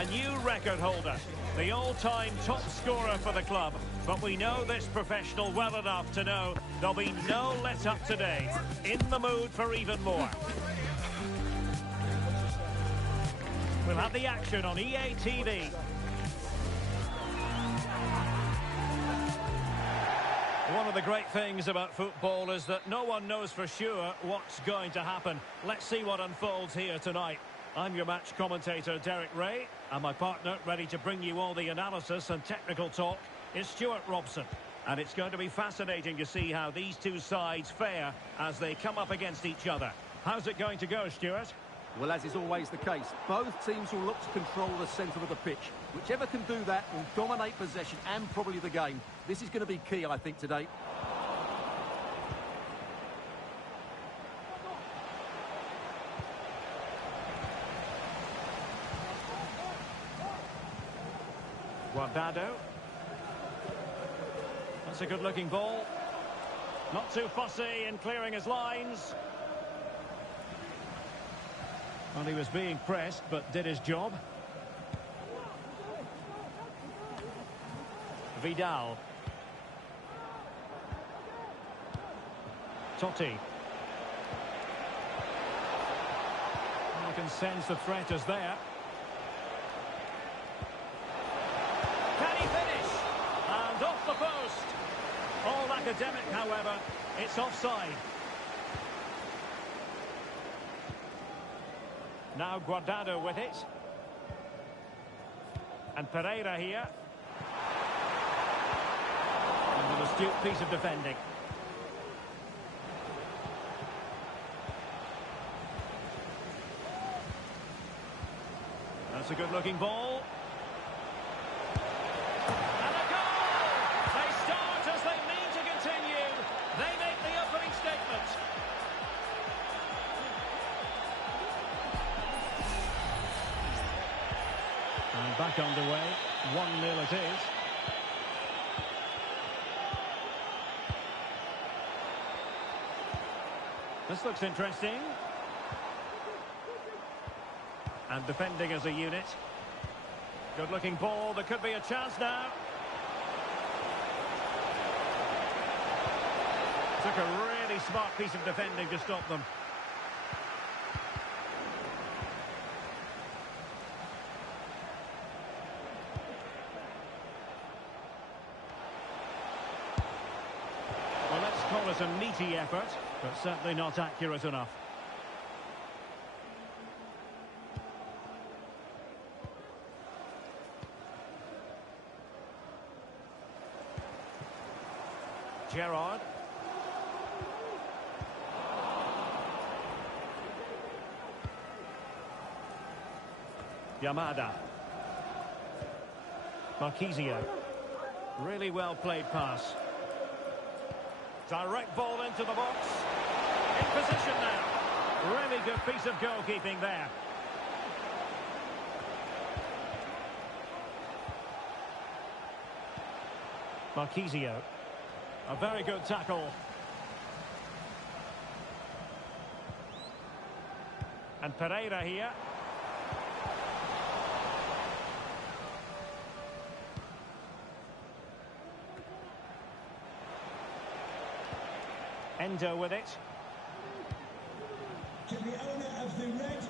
A new record holder, the all-time top scorer for the club. But we know this professional well enough to know there'll be no let-up today. In the mood for even more. We'll have the action on EA TV. One of the great things about football is that no one knows for sure what's going to happen. Let's see what unfolds here tonight. I'm your match commentator, Derek Ray, and my partner, ready to bring you all the analysis and technical talk, is Stuart Robson. And it's going to be fascinating to see how these two sides fare as they come up against each other. How's it going to go, Stuart? Well, as is always the case, both teams will look to control the centre of the pitch. Whichever can do that will dominate possession and probably the game. This is going to be key, I think, today. Guardado. That's a good-looking ball. Not too fussy in clearing his lines. Well, he was being pressed, but did his job. Vidal. Totti. You can sense the threat is there. Can he finish? And off the post. All academic, however. It's offside. Now Guardado with it. And Pereira here. And an astute piece of defending. That's a good-looking ball. And a goal! They start as they mean to continue. They make the opening statement. And back underway, 1-0 it is. This looks interesting. And defending as a unit. Good-looking ball, there could be a chance now. Took a really smart piece of defending to stop them. Well, let's call it a meaty effort, but certainly not accurate enough. Gerrard. Yamada. Marquisio. Really well played pass. Direct ball into the box. In position now. Really good piece of goalkeeping there. Marquisio. A very good tackle. And Pereira here. Endo with it.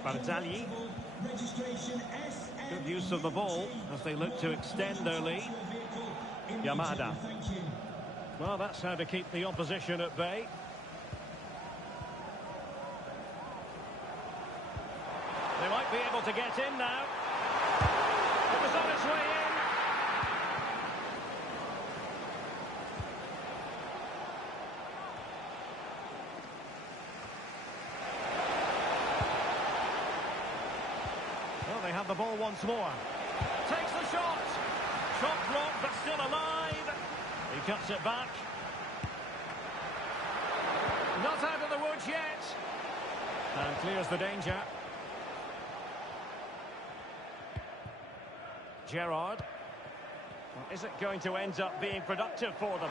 Barzagli. Good use of the ball as they look to extend their lead. Yamada. Well, that's how to keep the opposition at bay. They might be able to get in now. It was on its way in. Well, they have the ball once more. Takes the shot. Shot blocked, but still alive. He cuts it back. Not out of the woods yet. And clears the danger. Gerrard. Well, is it going to end up being productive for them?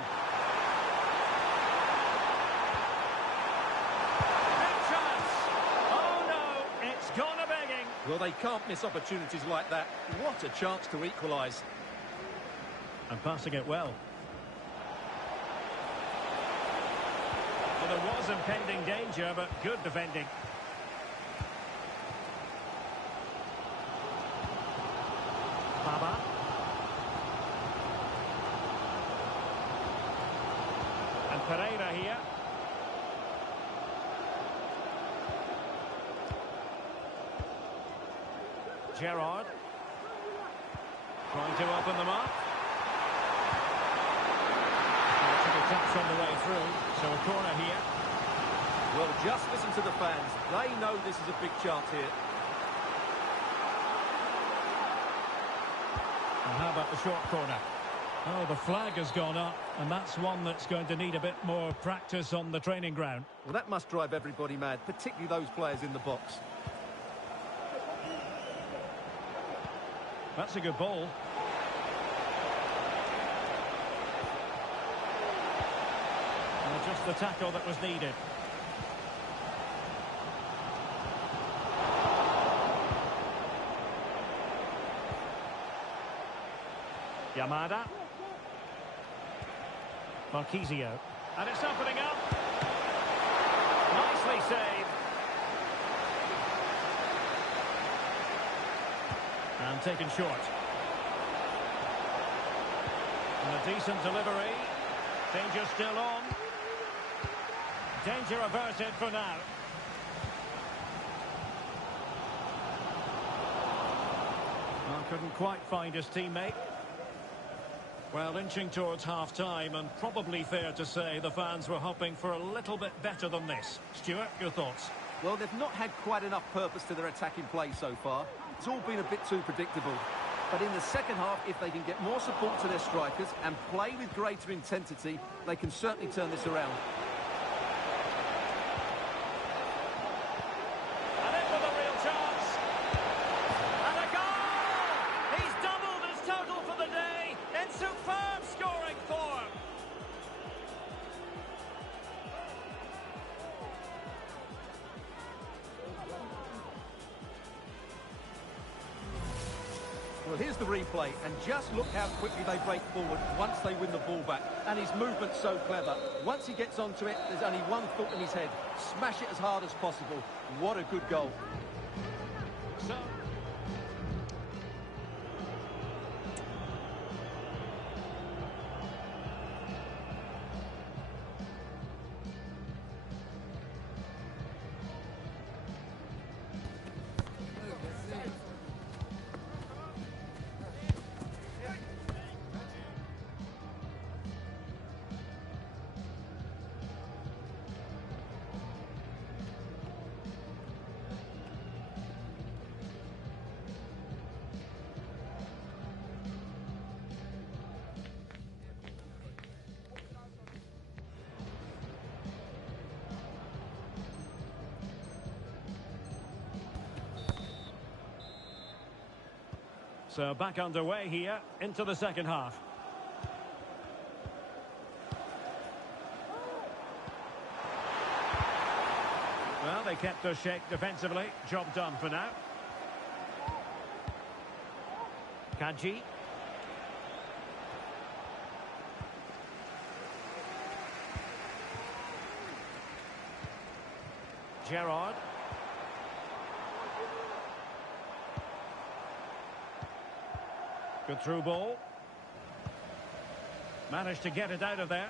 Big chance. Oh no, it's gone a begging. Well, they can't miss opportunities like that. What a chance to equalise. And passing it well. Well, there was impending danger, but good defending. Baba. And Pereira here. Gerrard. Trying to open them up. Took a touch on the way through, so a corner here. Well, just listen to the fans. They know this is a big chance here. And how about the short corner? Oh, the flag has gone up, and that's one that's going to need a bit more practice on the training ground. Well, that must drive everybody mad, particularly those players in the box. That's a good ball. Well, just the tackle that was needed. Yamada. Marquisio. And it's opening up. Nicely saved. And taken short. And a decent delivery. Danger still on. Danger averted for now. Well, couldn't quite find his teammate. Well, inching towards half-time, and probably fair to say the fans were hoping for a little bit better than this. Stuart, your thoughts? Well, they've not had quite enough purpose to their attacking play so far. It's all been a bit too predictable. But in the second half, if they can get more support to their strikers and play with greater intensity, they can certainly turn this around. And in with a real chance. And a goal! He's doubled his total for the day in superb scoring form. Well, here's the replay, and just look how quickly they break forward once they win the ball back. And his movement's so clever. Once he gets onto it, there's only one thought in his head. Smash it as hard as possible. What a good goal. So... So back underway here into the second half. Well, they kept their shape defensively. Job done for now. Kaji. Gerrard. Good through ball. Managed to get it out of there.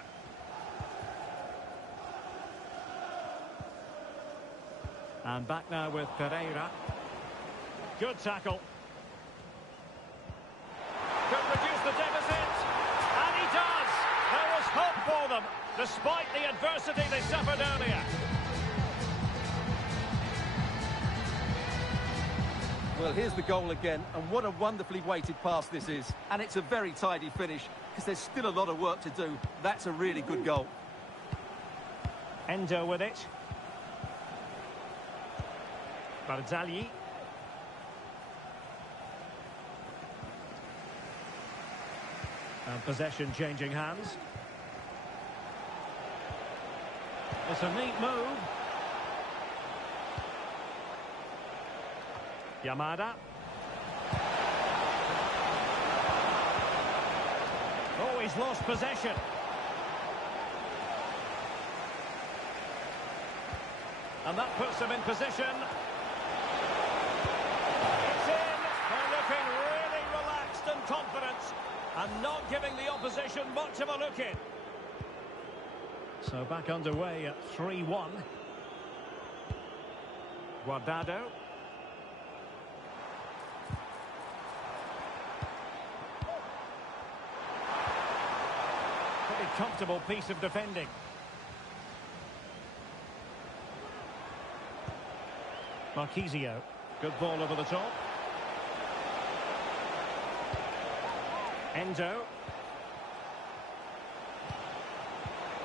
And back now with Pereira. Good tackle. Could reduce the deficit. And he does. There was hope for them, despite the adversity they suffered earlier. Well, here's the goal again, and what a wonderfully weighted pass this is. And it's a very tidy finish, because there's still a lot of work to do. That's a really good goal. Endo with it. Barzagli. And possession changing hands. It's a neat move. Yamada. Oh, he's lost possession. And that puts them in position. It's in. They're looking really relaxed and confident. And not giving the opposition much of a look in. So back underway at 3-1. Guardado. Pretty comfortable piece of defending. Marquisio. Good ball over the top. Endo.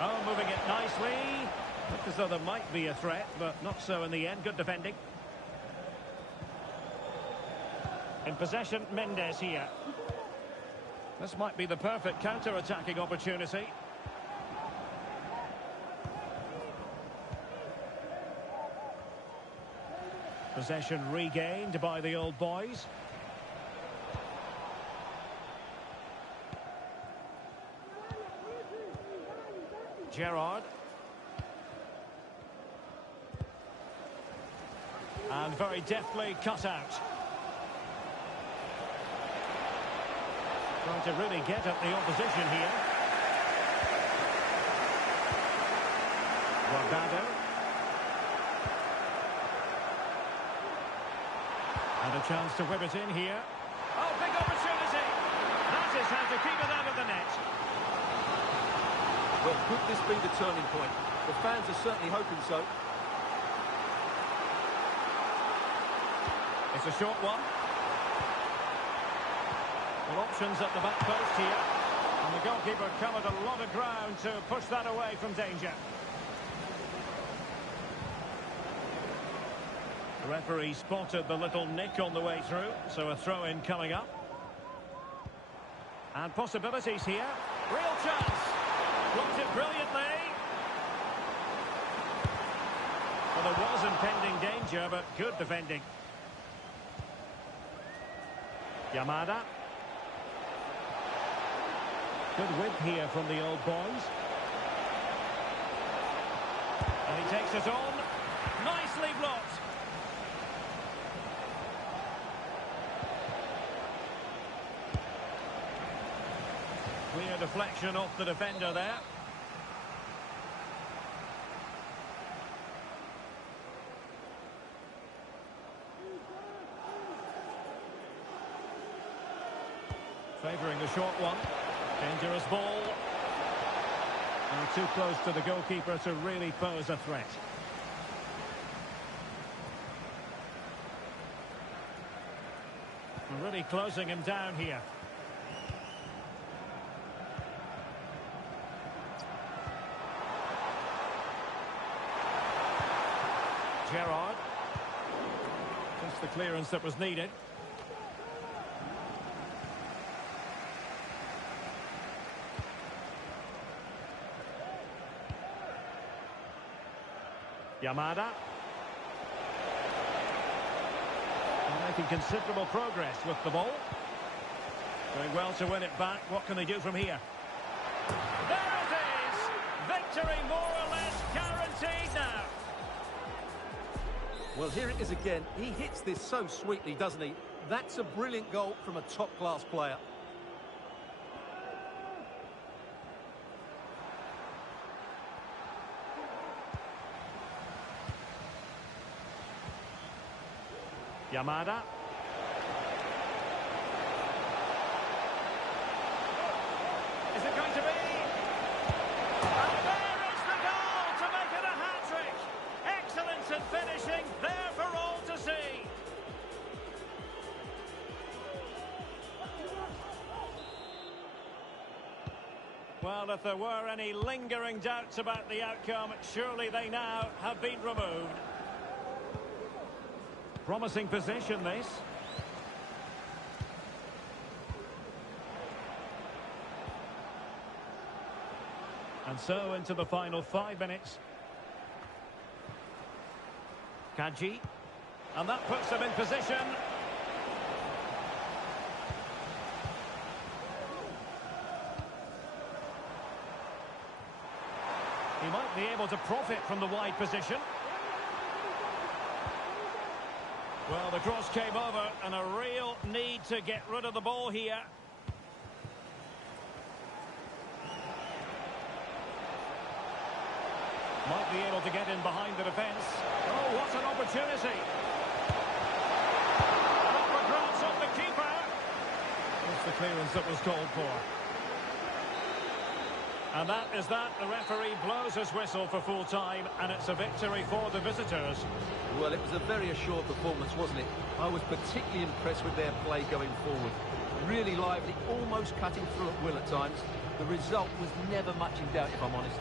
Oh, moving it nicely. Looked as though there might be a threat, but not so in the end. Good defending. In possession, Mendes here. This might be the perfect counter-attacking opportunity. Possession regained by the old boys. Gerrard. And very deftly cut out. Trying to really get at the opposition here. Guardado. And a chance to whip it in here. Oh, big opportunity. That is how to keep it out of the net. Well, could this be the turning point? The fans are certainly hoping so. It's a short one. Well, options at the back post here. And the goalkeeper covered a lot of ground to push that away from danger. The referee spotted the little nick on the way through, so a throw-in coming up. And possibilities here. Real chance. Blocked it brilliantly. Well, there was impending danger, but good defending. Yamada. Good width here from the old boys. And he takes it on. Nicely blocked. Clear deflection off the defender there. Favouring the short one. Dangerous ball. And too close to the goalkeeper to really pose a threat. And really closing him down here. Gerrard. Just the clearance that was needed. Yamada. Making considerable progress with the ball. Doing well to win it back. What can they do from here? There it is! Victory more or less guaranteed now. Well, here it is again. He hits this so sweetly, doesn't he? That's a brilliant goal from a top-class player. Yamada. Is it going to be? And there is the goal to make it a hat-trick. Excellence in finishing, there for all to see. Well, if there were any lingering doubts about the outcome, surely they now have been removed. Promising position, this. And so into the final 5 minutes. Kaji. And that puts them in position. He might be able to profit from the wide position. Well, the cross came over, and a real need to get rid of the ball here. Might be able to get in behind the defence. Oh, what an opportunity. Proper grabs of the keeper. That's the clearance that was called for. And that is that. The referee blows his whistle for full time, and it's a victory for the visitors. Well, it was a very assured performance, wasn't it? I was particularly impressed with their play going forward. Really lively, almost cutting through at will at times. The result was never much in doubt, if I'm honest.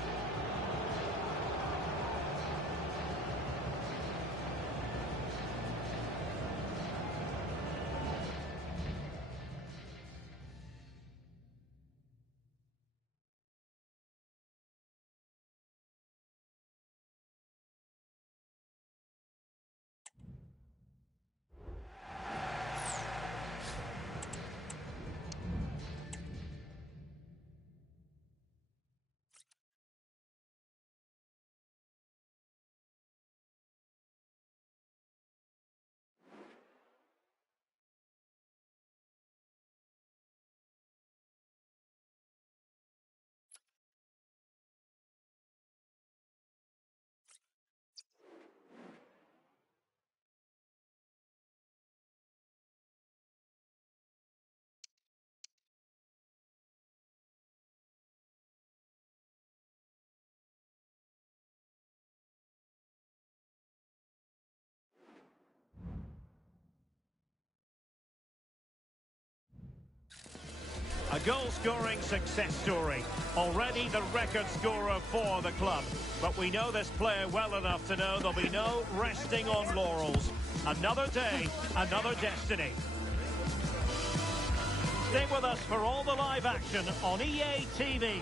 A goal-scoring success story. Already the record scorer for the club. But we know this player well enough to know there'll be no resting on laurels. Another day, another destiny. Stay with us for all the live action on EA TV.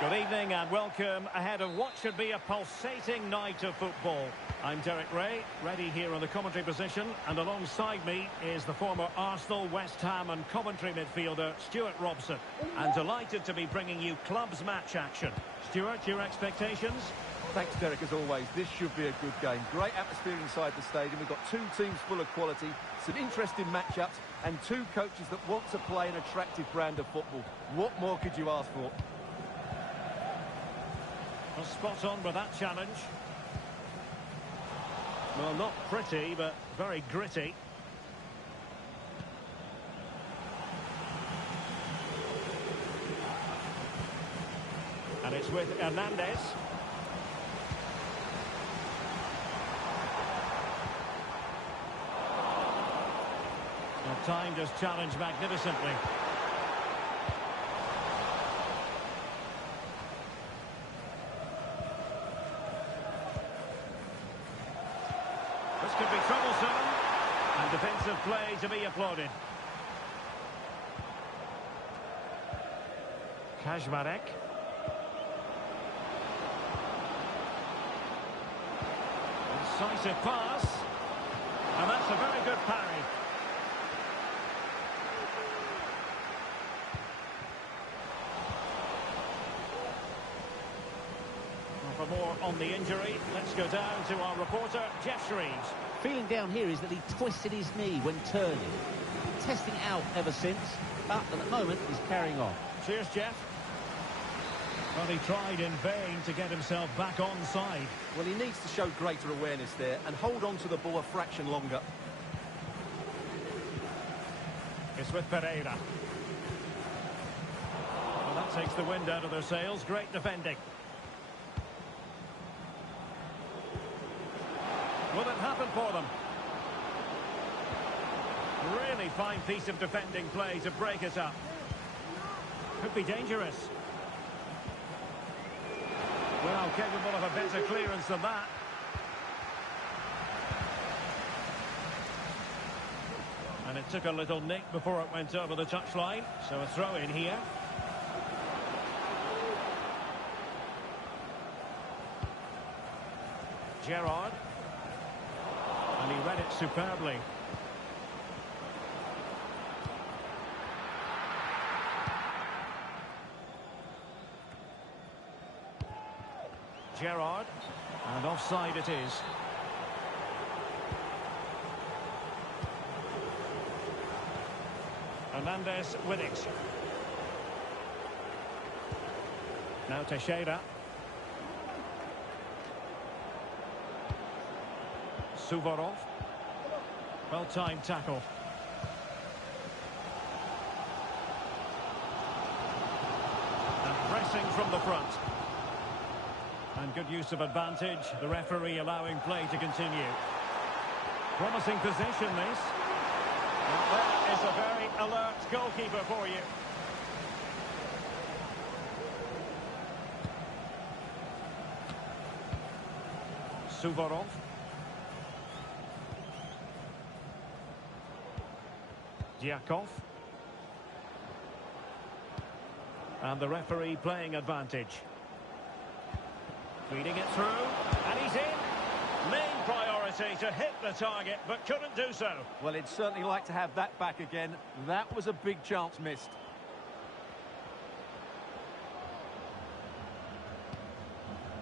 Good evening and welcome ahead of what should be a pulsating night of football. I'm Derek Ray, ready here in the commentary position, and alongside me is the former Arsenal, West Ham and Coventry midfielder Stuart Robson. And delighted to be bringing you clubs match action. Stuart, your expectations? Thanks, Derek, as always. This should be a good game. Great atmosphere inside the stadium. We've got two teams full of quality, some interesting matchups, and two coaches that want to play an attractive brand of football. What more could you ask for? Well, spot on with that challenge. Well, not pretty, but very gritty. And it's with Hernandez. Well, timed his challenge magnificently. This could be troublesome, and defensive play to be applauded. Kaczmarek. Incisive pass, and that's a very good parry. For more on the injury, let's go down to our reporter, Jeff Shreves. Feeling down here is that he twisted his knee when turning. Testing out ever since, but at the moment he's carrying on. Cheers, Jeff. Well, he tried in vain to get himself back on side. Well, he needs to show greater awareness there and hold on to the ball a fraction longer. It's with Pereira. Well, that takes the wind out of their sails. Great defending. Will it happen for them? Really fine piece of defending play to break it up. Could be dangerous. Well, capable of a better clearance than that. And it took a little nick before it went over the touchline. So a throw in here. Gerrard. And he read it superbly. Gerrard. And offside it is. Hernandez with it. Now Teixeira. Suvorov. Well-timed tackle. And pressing from the front. And good use of advantage. The referee allowing play to continue. Promising position, this. And there is a very alert goalkeeper for you. Suvorov. Diakov. And the referee playing advantage. Feeding it through, and he's in. Main priority to hit the target, but couldn't do so. Well, he'd certainly like to have that back again. That was a big chance missed.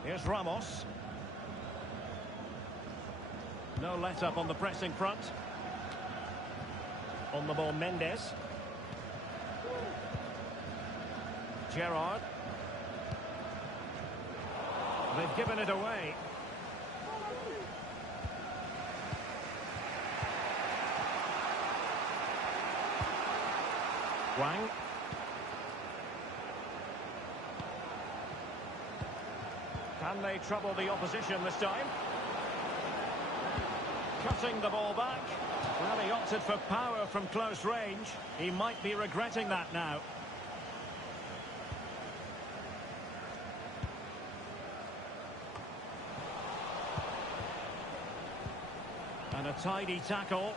Here's Ramos. No let-up on the pressing front. On the ball, Mendes. Gerrard. They've given it away. Wang. Can they trouble the opposition this time? Cutting the ball back. Well, he opted for power from close range. He might be regretting that now. And a tidy tackle.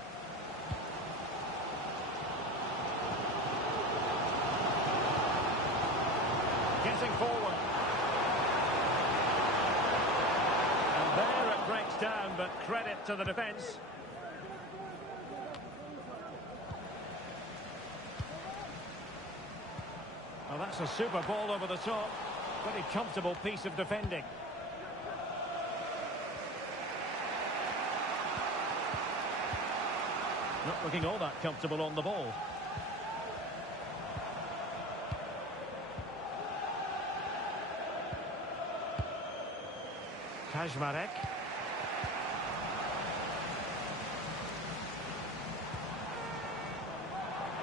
Getting forward. And there it breaks down, but credit to the defence. Well, that's a super ball over the top. Very comfortable piece of defending. Not looking all that comfortable on the ball. Kaczmarek.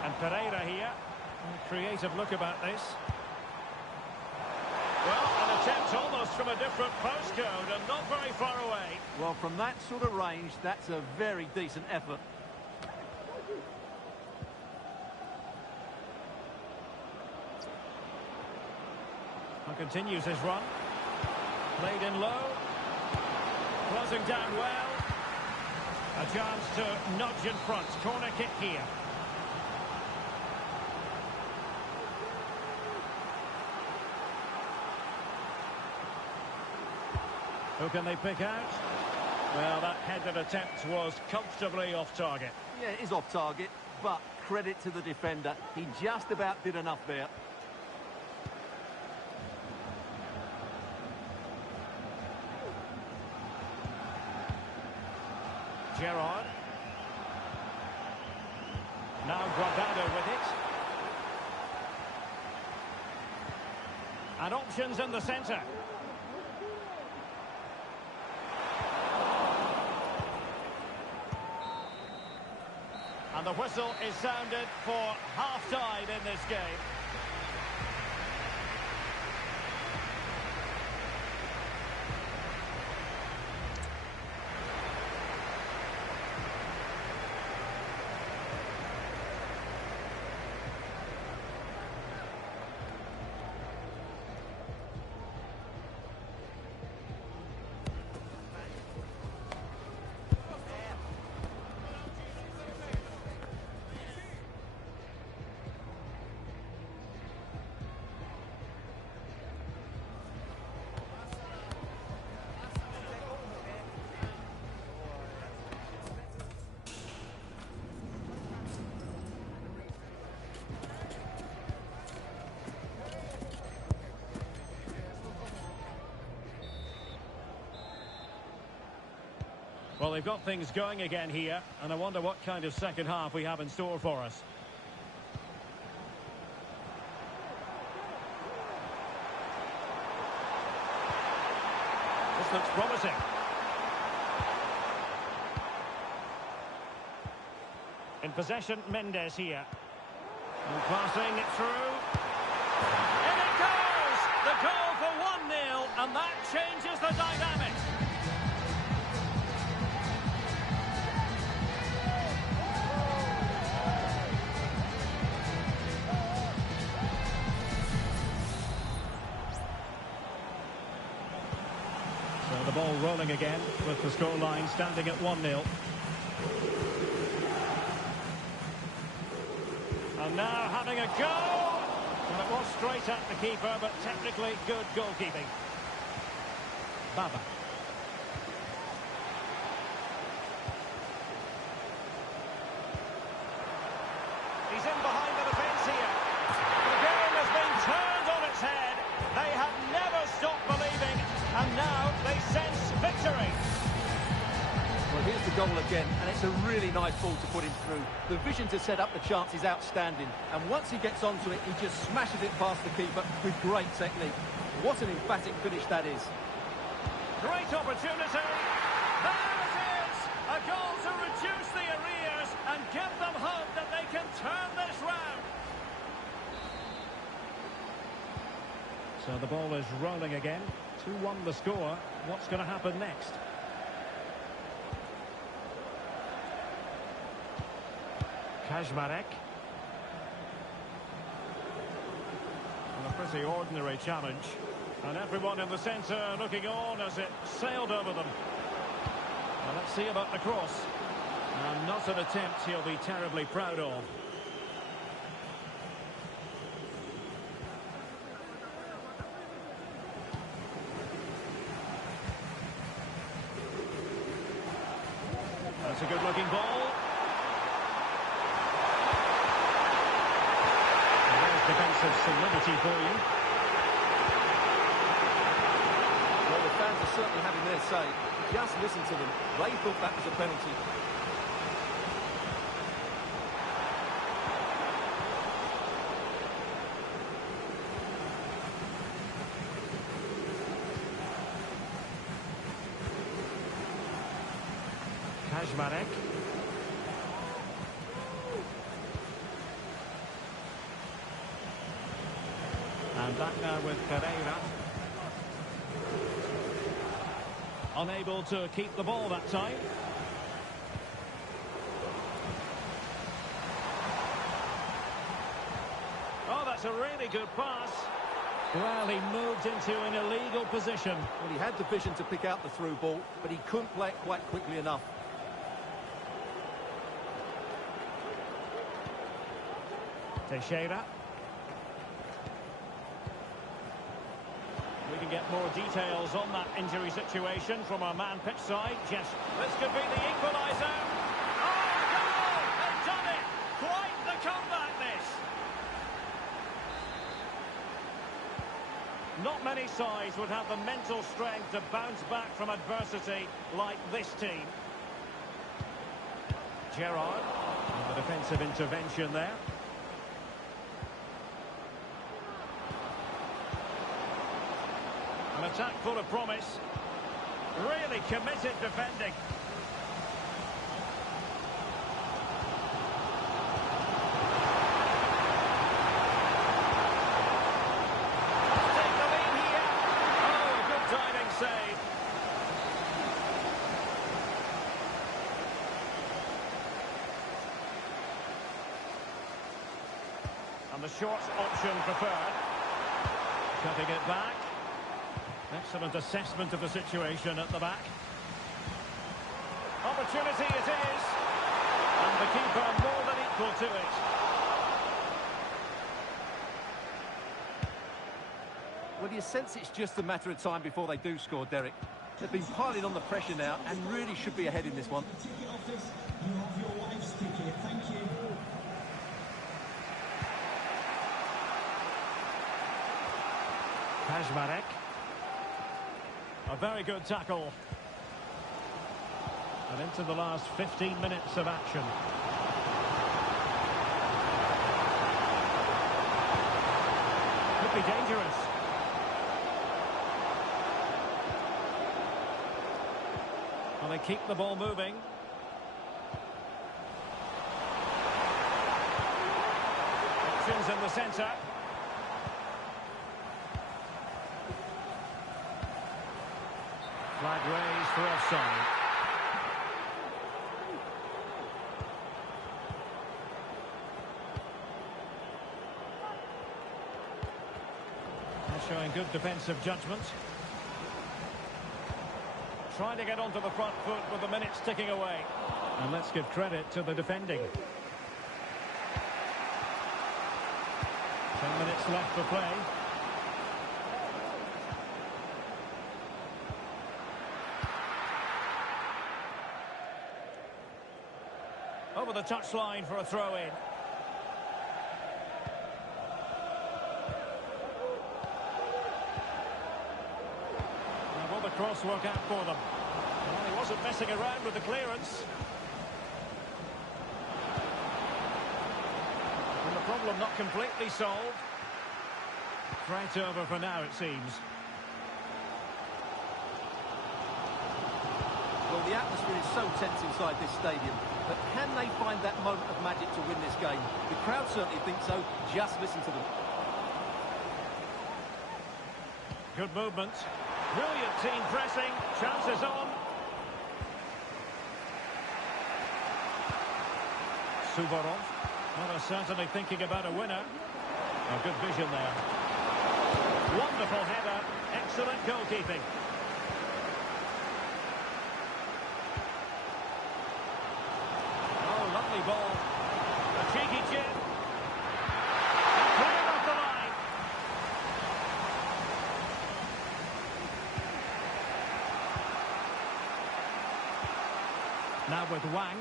And Pereira here. A creative look about this. Well, an attempt almost from a different postcode and not very far away. Well, from that sort of range, that's a very decent effort. And continues his run. Played in low. Closing down well. A chance to nudge in front. Corner kick here. Who can they pick out? Well, that headed attempt was comfortably off target. Yeah, it is off target, but credit to the defender. He just about did enough there. Gerrard. Now Guardado with it. And options in the centre. And the whistle is sounded for half-time in this game. Well, they've got things going again here, and I wonder what kind of second half we have in store for us. This looks promising. In possession, Mendes here. And passing it through. In it goes! The goal for 1-0, and that changes the dynamics. So the ball rolling again with the scoreline standing at 1-0. And now having a go. Well, it was straight at the keeper, but technically good goalkeeping. Baba. He's in behind the defence here. The game has been turned on its head. They have never stopped believing, and now they sense victory. Well, here's the goal again, and it's a really nice ball to put him through. The vision to set up the chance is outstanding, and once he gets onto it, he just smashes it past the keeper with great technique. What an emphatic finish that is. Great opportunity. There it is! A goal to reduce the arrears and give them hope that they can turn this round. So the ball is rolling again. 2-1 the score. What's going to happen next? Kaczmarek. And a pretty ordinary challenge. And everyone in the centre looking on as it sailed over them. Well, let's see about the cross. And not an attempt he'll be terribly proud of. That's a good-looking ball. And there's defensive solidity for you. Well, the fans are certainly having their say. Just listen to them. They thought that was a penalty. Kaczmarek. And back now with Pereira. Unable to keep the ball that time. Oh, that's a really good pass. Well, he moved into an illegal position. Well, he had the vision to pick out the through ball, but he couldn't play it quite quickly enough. Teixeira. We can get more details on that injury situation from our man pitch side. Yes, this could be the equaliser. Oh, goal! They've done it! Quite the comeback, this! Not many sides would have the mental strength to bounce back from adversity like this team. Gerrard, and the defensive intervention there. An attack full of promise. Really committed defending. Take the lead here. Oh, a good diving save. And the short option preferred. Cutting it back. Excellent assessment of the situation at the back. Opportunity it is. And the keeper more than equal to it. Well, you sense it's just a matter of time before they do score, Derek. They've been piling on the pressure now and really should be ahead in this one. Ticket office, you have your wife's ticket. Thank you. Kaczmarek. A very good tackle. And into the last 15 minutes of action. Could be dangerous. Well, they keep the ball moving. Options in the centre. Flag raised for offside. Showing good defensive judgment. Trying to get onto the front foot with the minutes ticking away. And let's give credit to the defending. 10 minutes left for play. Over the touchline for a throw-in. Cross work out for them. Well, he wasn't messing around with the clearance. And the problem not completely solved. Right over for now, it seems. Well, the atmosphere is so tense inside this stadium, but can they find that moment of magic to win this game? The crowd certainly think so. Just listen to them. Good movement. Brilliant team pressing. Chances on. Suvorov. Well, they're certainly thinking about a winner. Oh, good vision there. Wonderful header. Excellent goalkeeping. Oh, lovely ball. A cheeky chip. And cleared off the line. Now with Wang.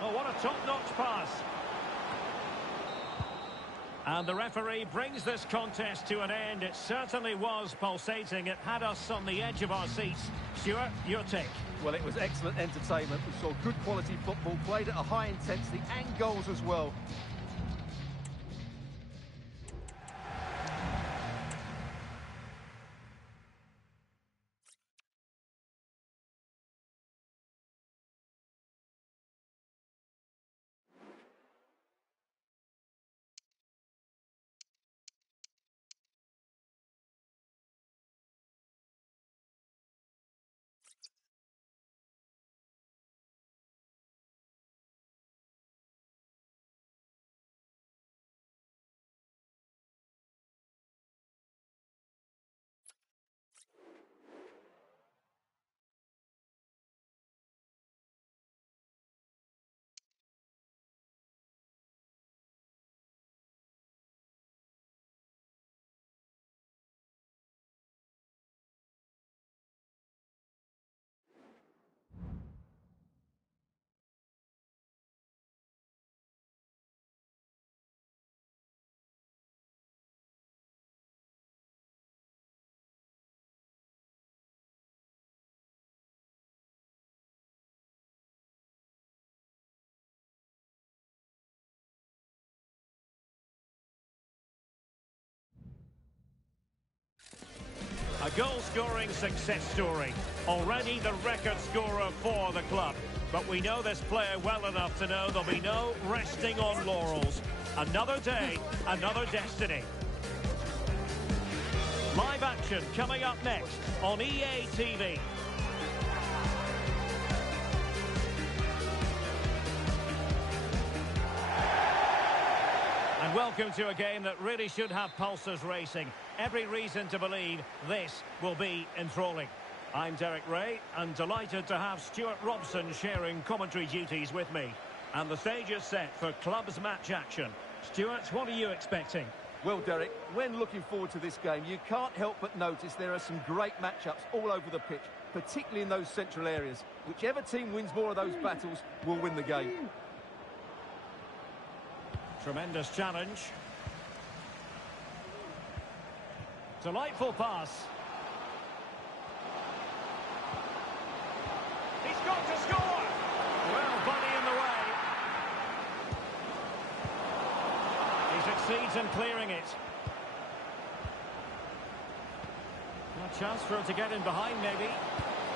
Oh, what a top-notch pass. And the referee brings this contest to an end. It certainly was pulsating. It had us on the edge of our seats. Stuart, your take. Well, it was excellent entertainment. We saw good quality football played at a high intensity and goals as well. A goal-scoring success story. Already the record scorer for the club. But we know this player well enough to know there'll be no resting on laurels. Another day, another destiny. Live action coming up next on EA TV. And welcome to a game that really should have pulses racing. Every reason to believe this will be enthralling. I'm Derek Ray, and delighted to have Stuart Robson sharing commentary duties with me. And the stage is set for clubs match action. Stuart, what are you expecting? Well, Derek, when looking forward to this game, you can't help but notice there are some great matchups all over the pitch, particularly in those central areas. Whichever team wins more of those battles will win the game. Tremendous challenge. Delightful pass. He's got to score! Well, body in the way. He succeeds in clearing it. A chance for him to get in behind, maybe.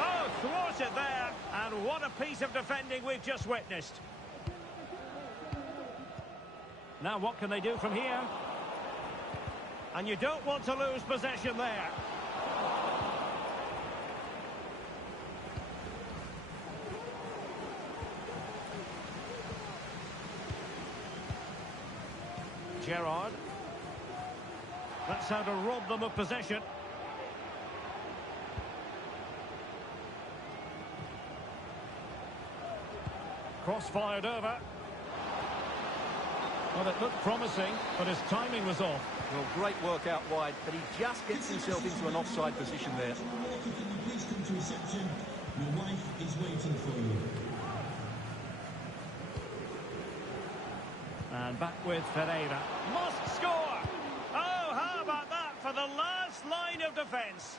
Oh, thwarted there. And what a piece of defending we've just witnessed. Now what can they do from here? And you don't want to lose possession there. Gerrard. That's how to rob them of possession. Cross fired over. Well, it looked promising, but his timing was off. Well, great work out wide, but he just gets himself into an offside position there. Please come to reception. Your wife is waiting for you. And back with Ferreira. Must score! Oh, how about that for the last line of defence?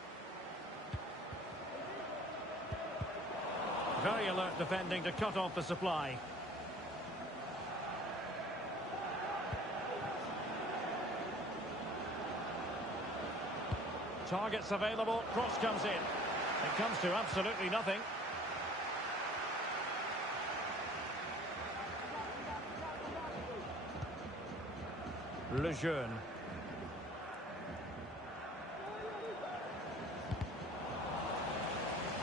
Very alert defending to cut off the supply. Targets available, cross comes in. It comes to absolutely nothing. Lejeune.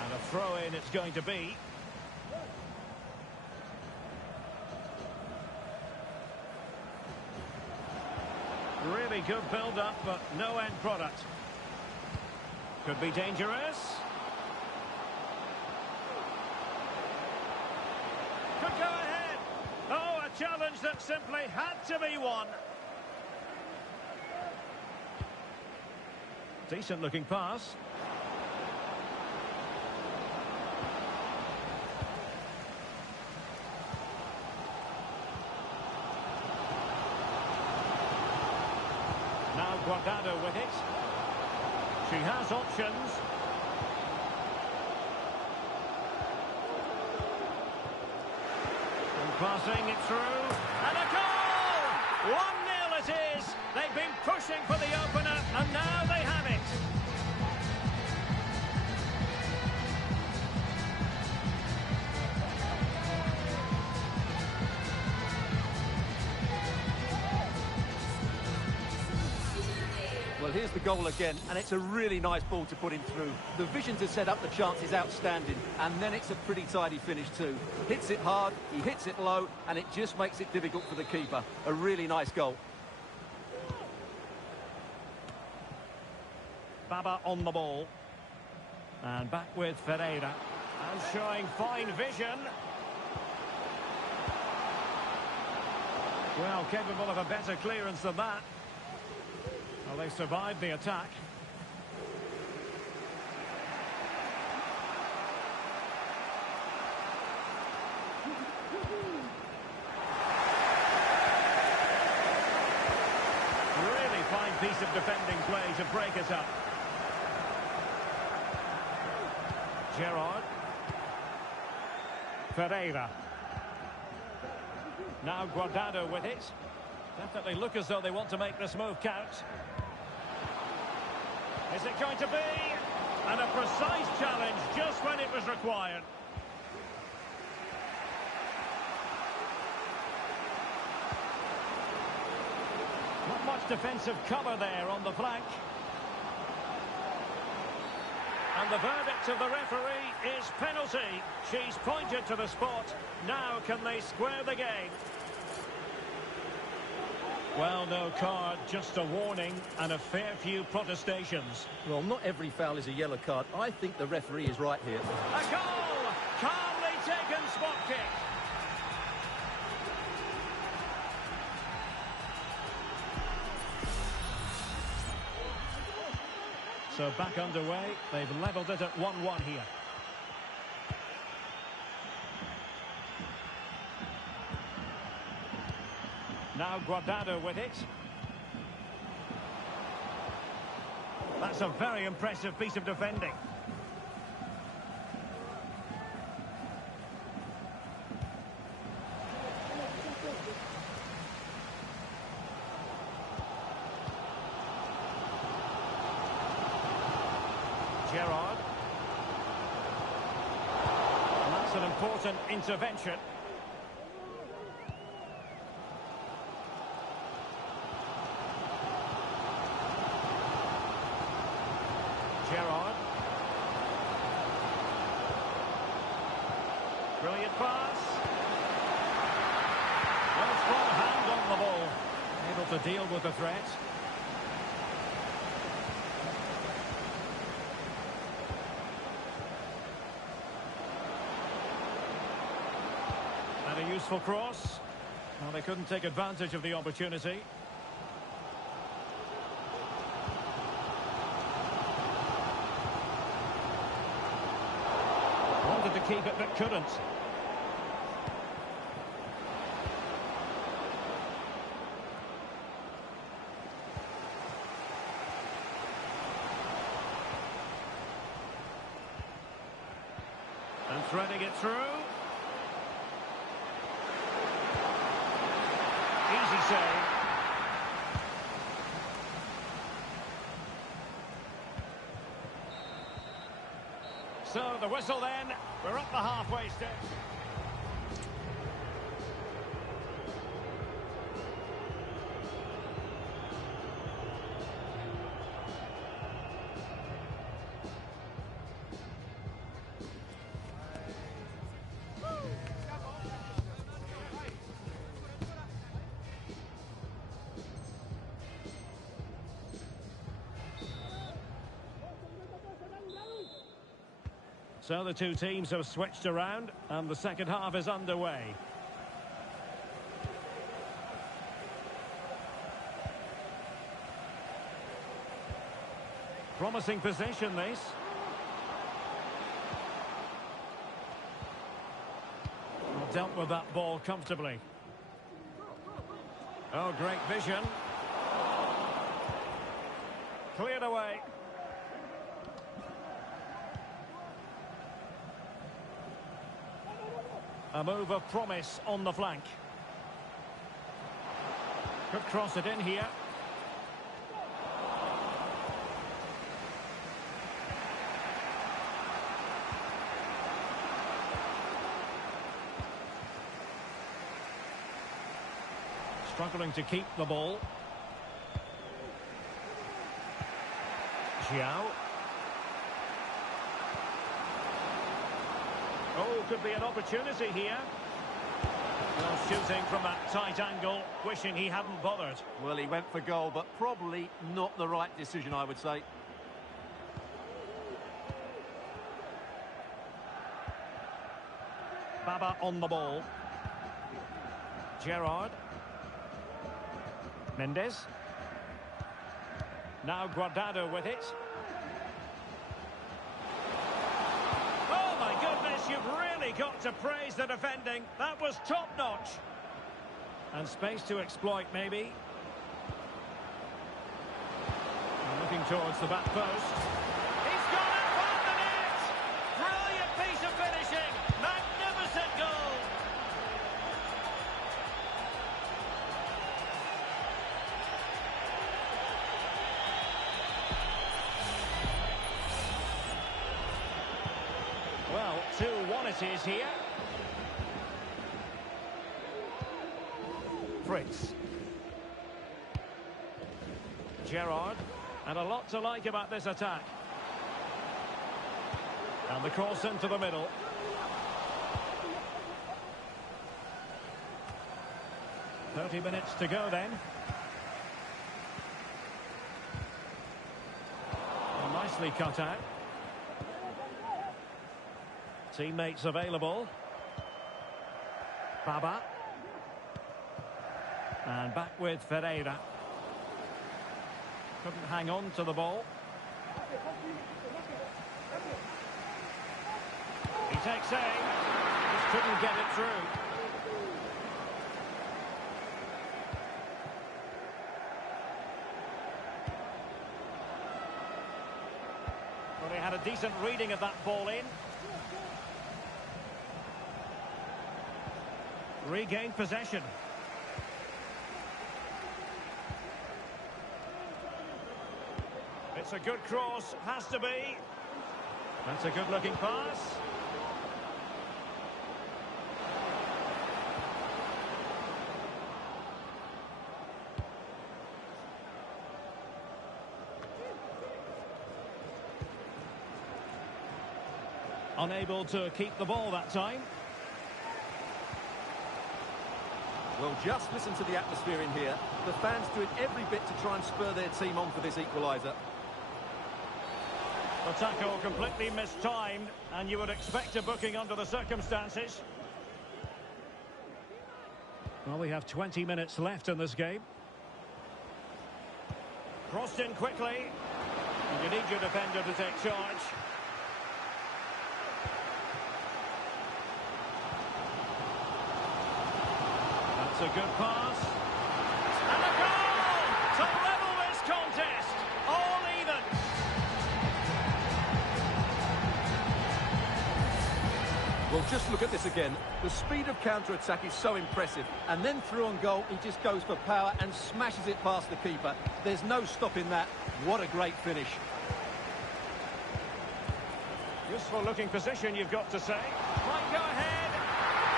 And a throw-in it's going to be. Really good build-up, but no end product. Could be dangerous. Could go ahead. Oh, a challenge that simply had to be won. Decent looking pass. Now Guardado with it. She has options. And passing it through. And a goal! 1-0 it is. They've been pushing for the opener, and now they have it. Well, here's the goal again, and it's a really nice ball to put him through. The vision to set up the chance is outstanding, and then it's a pretty tidy finish too. Hits it hard, he hits it low, and it just makes it difficult for the keeper. A really nice goal. Baba on the ball. And back with Ferreira. And showing fine vision. Well, capable of a better clearance than that. Well, they survived the attack. Really fine piece of defending play to break it up. Gerrard. Ferreira. Now Guardado with it. Definitely look as though they want to make this move count. Is it going to be? And a precise challenge just when it was required. Not much defensive cover there on the flank. And the verdict of the referee is penalty. She's pointed to the spot. Now can they square the game? Well, no card, just a warning and a fair few protestations. Well, not every foul is a yellow card. I think the referee is right here. A goal! Calmly taken spot kick. So back underway. They've levelled it at 1-1 here. Now Guardado with it. That's a very impressive piece of defending. Gerrard. And that's an important intervention. Gerrard. Brilliant pass. Well, strong hand on the ball. Able to deal with the threat. And a useful cross. Well, they couldn't take advantage of the opportunity. Wanted to keep it, but couldn't. And threading it through. Easy save. So the whistle then. We're up the halfway stage. So the two teams have switched around and the second half is underway. Promising position, this. Well, dealt with that ball comfortably. Oh, great vision. Cleared away. A move of promise on the flank. Could cross it in here. Struggling to keep the ball. Xiao. Oh, could be an opportunity here. Well, shooting from that tight angle, wishing he hadn't bothered. Well, he went for goal, but probably not the right decision, I would say. Baba on the ball. Gerrard. Mendes. Now Guardado with it. Oh my goodness, you've really got to praise the defending. That was top-notch. And space to exploit, maybe. And looking towards the back post. He's got it, found the net! Brilliant piece of finishing. Magnificent goal. Well, 2-1 it is here. Fritz. Gerrard. And a lot to like about this attack. And the cross into the middle. "30 minutes to go then. Well, nicely cut out. Teammates available. Baba. And back with Ferreira. Couldn't hang on to the ball. He takes aim. Just couldn't get it through. Well, he had a decent reading of that ball in. Regained possession. It's a good cross, has to be. That's a good-looking pass. Unable to keep the ball that time. Well, just listen to the atmosphere in here. The fans doing every bit to try and spur their team on for this equaliser. The tackle completely mistimed, and you would expect a booking under the circumstances. Well, we have 20 minutes left in this game. Crossed in quickly. And you need your defender to take charge. That's a good pass. And a goal to level this contest. All even. Well, just look at this again. The speed of counter-attack is so impressive. And then through on goal, he just goes for power and smashes it past the keeper. There's no stopping that. What a great finish. Useful looking position, you've got to say. Might go ahead.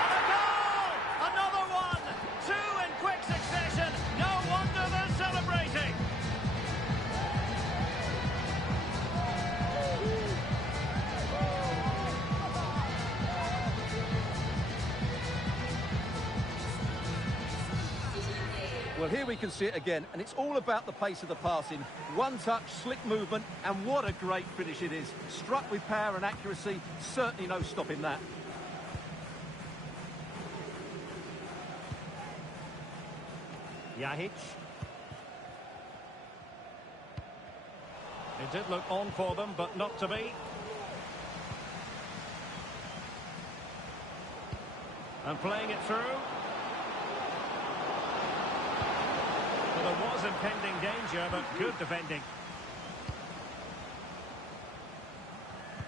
And a goal! Another one! Two in quick succession. No wonder they're celebrating. Well, here we can see it again, and it's all about the pace of the passing. One touch, slick movement, and what a great finish it is. Struck with power and accuracy, certainly no stopping that. Yahic. It did look on for them, but not to be. And playing it through. Well, there was impending danger, but good defending.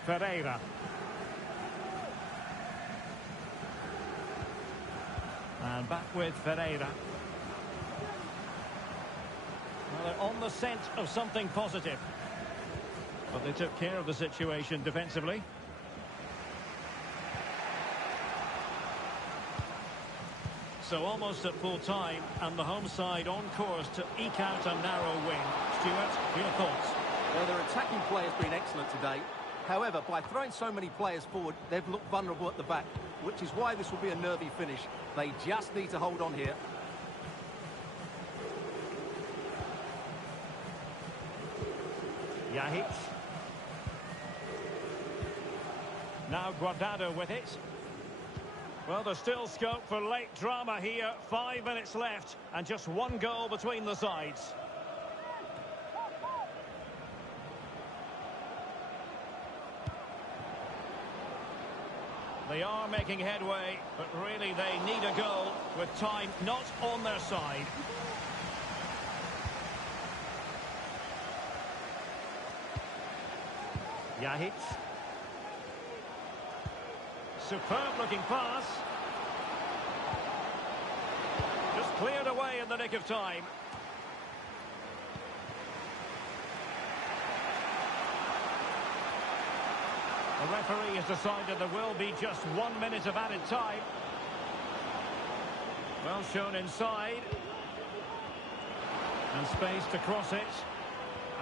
Ferreira. And back with Ferreira. Well, they're on the scent of something positive. But they took care of the situation defensively. So almost at full time, and the home side on course to eke out a narrow win. Stuart, your thoughts? Well, their attacking play has been excellent today. However, by throwing so many players forward, they've looked vulnerable at the back, which is why this will be a nervy finish. They just need to hold on here. Yahic. Now Guardado with it. Well, there's still scope for late drama here. 5 minutes left and just one goal between the sides. They are making headway, but really they need a goal with time not on their side. Yahic. Superb looking pass. Just cleared away in the nick of time. The referee has decided there will be just 1 minute of added time. Well shown inside. And space to cross it.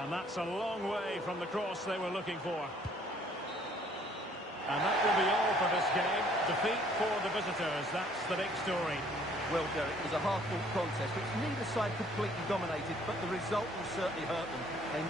And that's a long way from the cross they were looking for. And that will be all for this game. Defeat for the visitors. That's the big story. Well, Derek, it was a hard-fought contest, which neither side completely dominated, but the result will certainly hurt them. They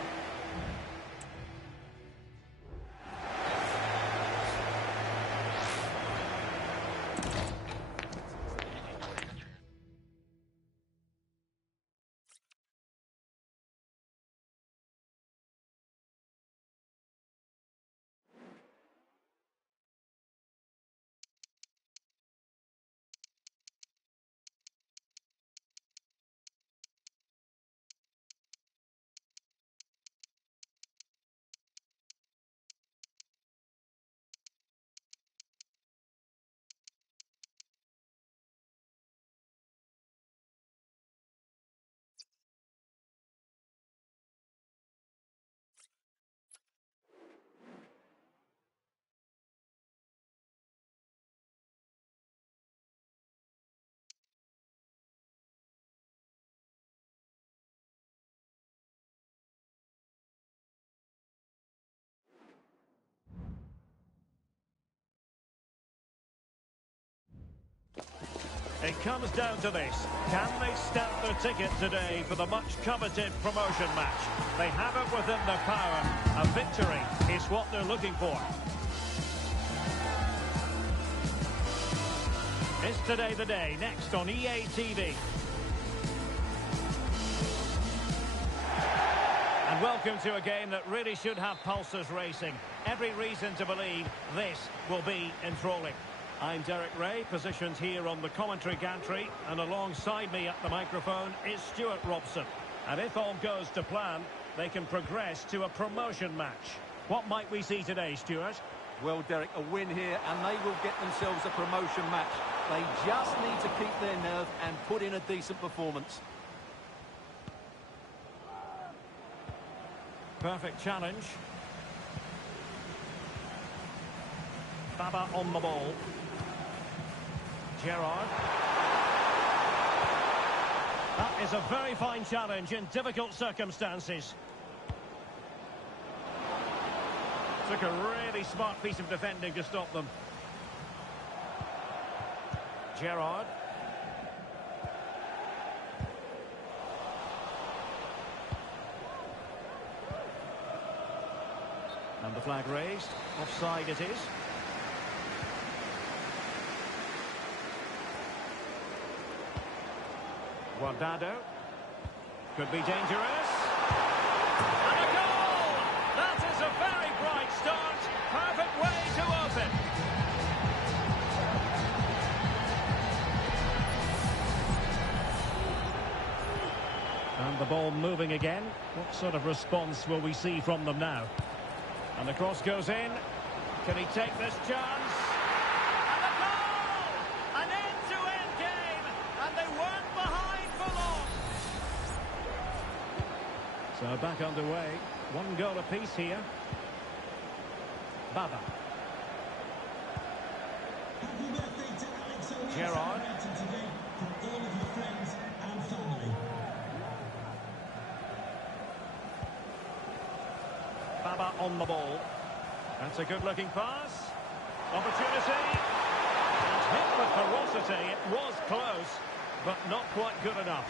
It comes down to this. Can they stamp their ticket today for the much-coveted promotion match? They have it within their power. A victory is what they're looking for. Is Today the Day, next on EA TV. And welcome to a game that really should have pulses racing. Every reason to believe this will be enthralling. I'm Derek Ray, positioned here on the commentary gantry, and alongside me at the microphone is Stuart Robson. And if all goes to plan, they can progress to a promotion match. What might we see today, Stuart? Well, Derek, a win here and they will get themselves a promotion match. They just need to keep their nerve and put in a decent performance. Perfect challenge. Baba on the ball. Gerrard. That is a very fine challenge in difficult circumstances. Took a really smart piece of defending to stop them. Gerrard. And the flag raised. Offside it is. Guardado. Could be dangerous. And a goal! That is a very bright start. Perfect way to open. And the ball moving again. What sort of response will we see from them now? And the cross goes in. Can he take this chance? And the goal! An end-to-end game. And they weren't behind for long. So back underway. One goal apiece here. Baba. Happy birthday to Alex Owens. Gerrard. Celebrating today from all of your friends and family. Baba on the ball. That's a good-looking pass. Opportunity. And hit with ferocity. It was close, but not quite good enough.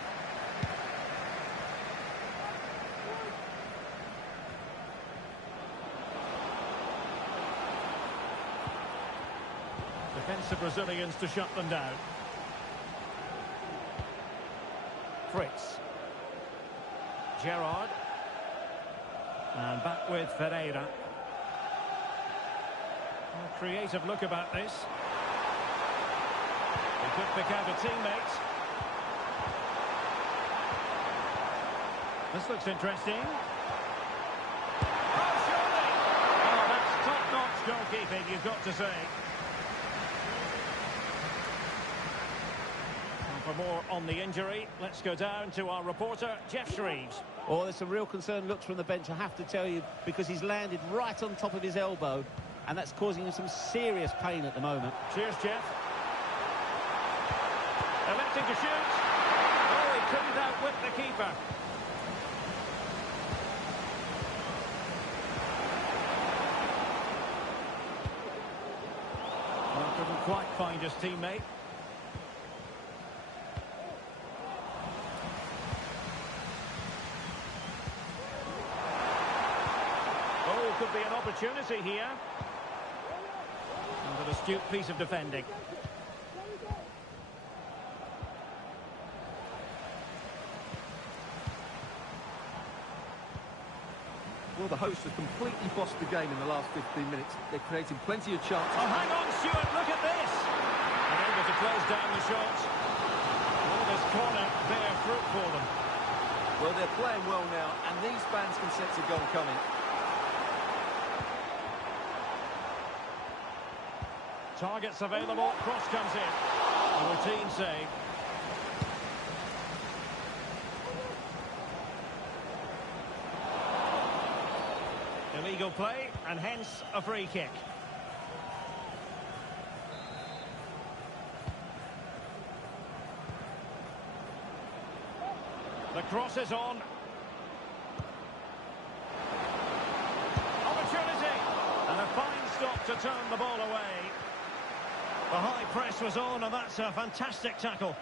Defensive Brazilians to shut them down. Fritz. Gerrard. And back with Ferreira. A creative look about this. He could pick out a teammate. This looks interesting. Oh, surely! Oh, that's top-notch goalkeeping, you've got to say. And for more on the injury, let's go down to our reporter, Jeff Shreves. Oh, there's some real concerned looks from the bench, I have to tell you, because he's landed right on top of his elbow, and that's causing him some serious pain at the moment. Cheers, Jeff. Electing to shoot. Oh, he couldn't outwit the keeper. Well, couldn't quite find his teammate. Oh, could be an opportunity here. And an astute piece of defending. Well, the hosts have completely bossed the game in the last 15 minutes. They're creating plenty of chances. Oh, hang on, Stuart, look at this. And able to close down the shot. Well, this corner bear fruit for them. Well, they're playing well now, and these fans can sense a goal coming. Targets available, cross comes in. A routine save. Illegal play, and hence a free kick. The cross is on. Opportunity. And a fine stop to turn the ball away. The high press was on, and that's a fantastic tackle.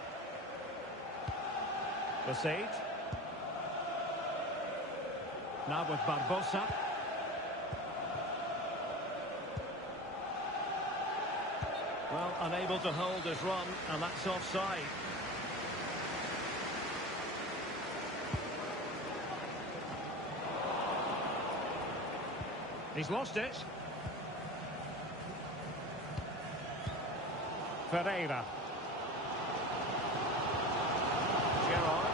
The Siege. Now with Barbosa. Well, unable to hold his run, and that's offside. He's lost it. Ferreira. Gerrard.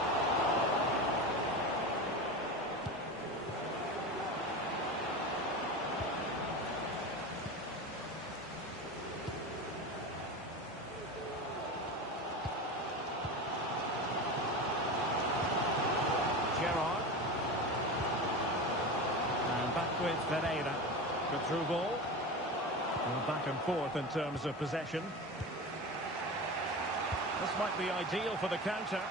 Gerrard. And back with Ferreira. Good through ball. And back and forth in terms of possession. This might be ideal for the counter.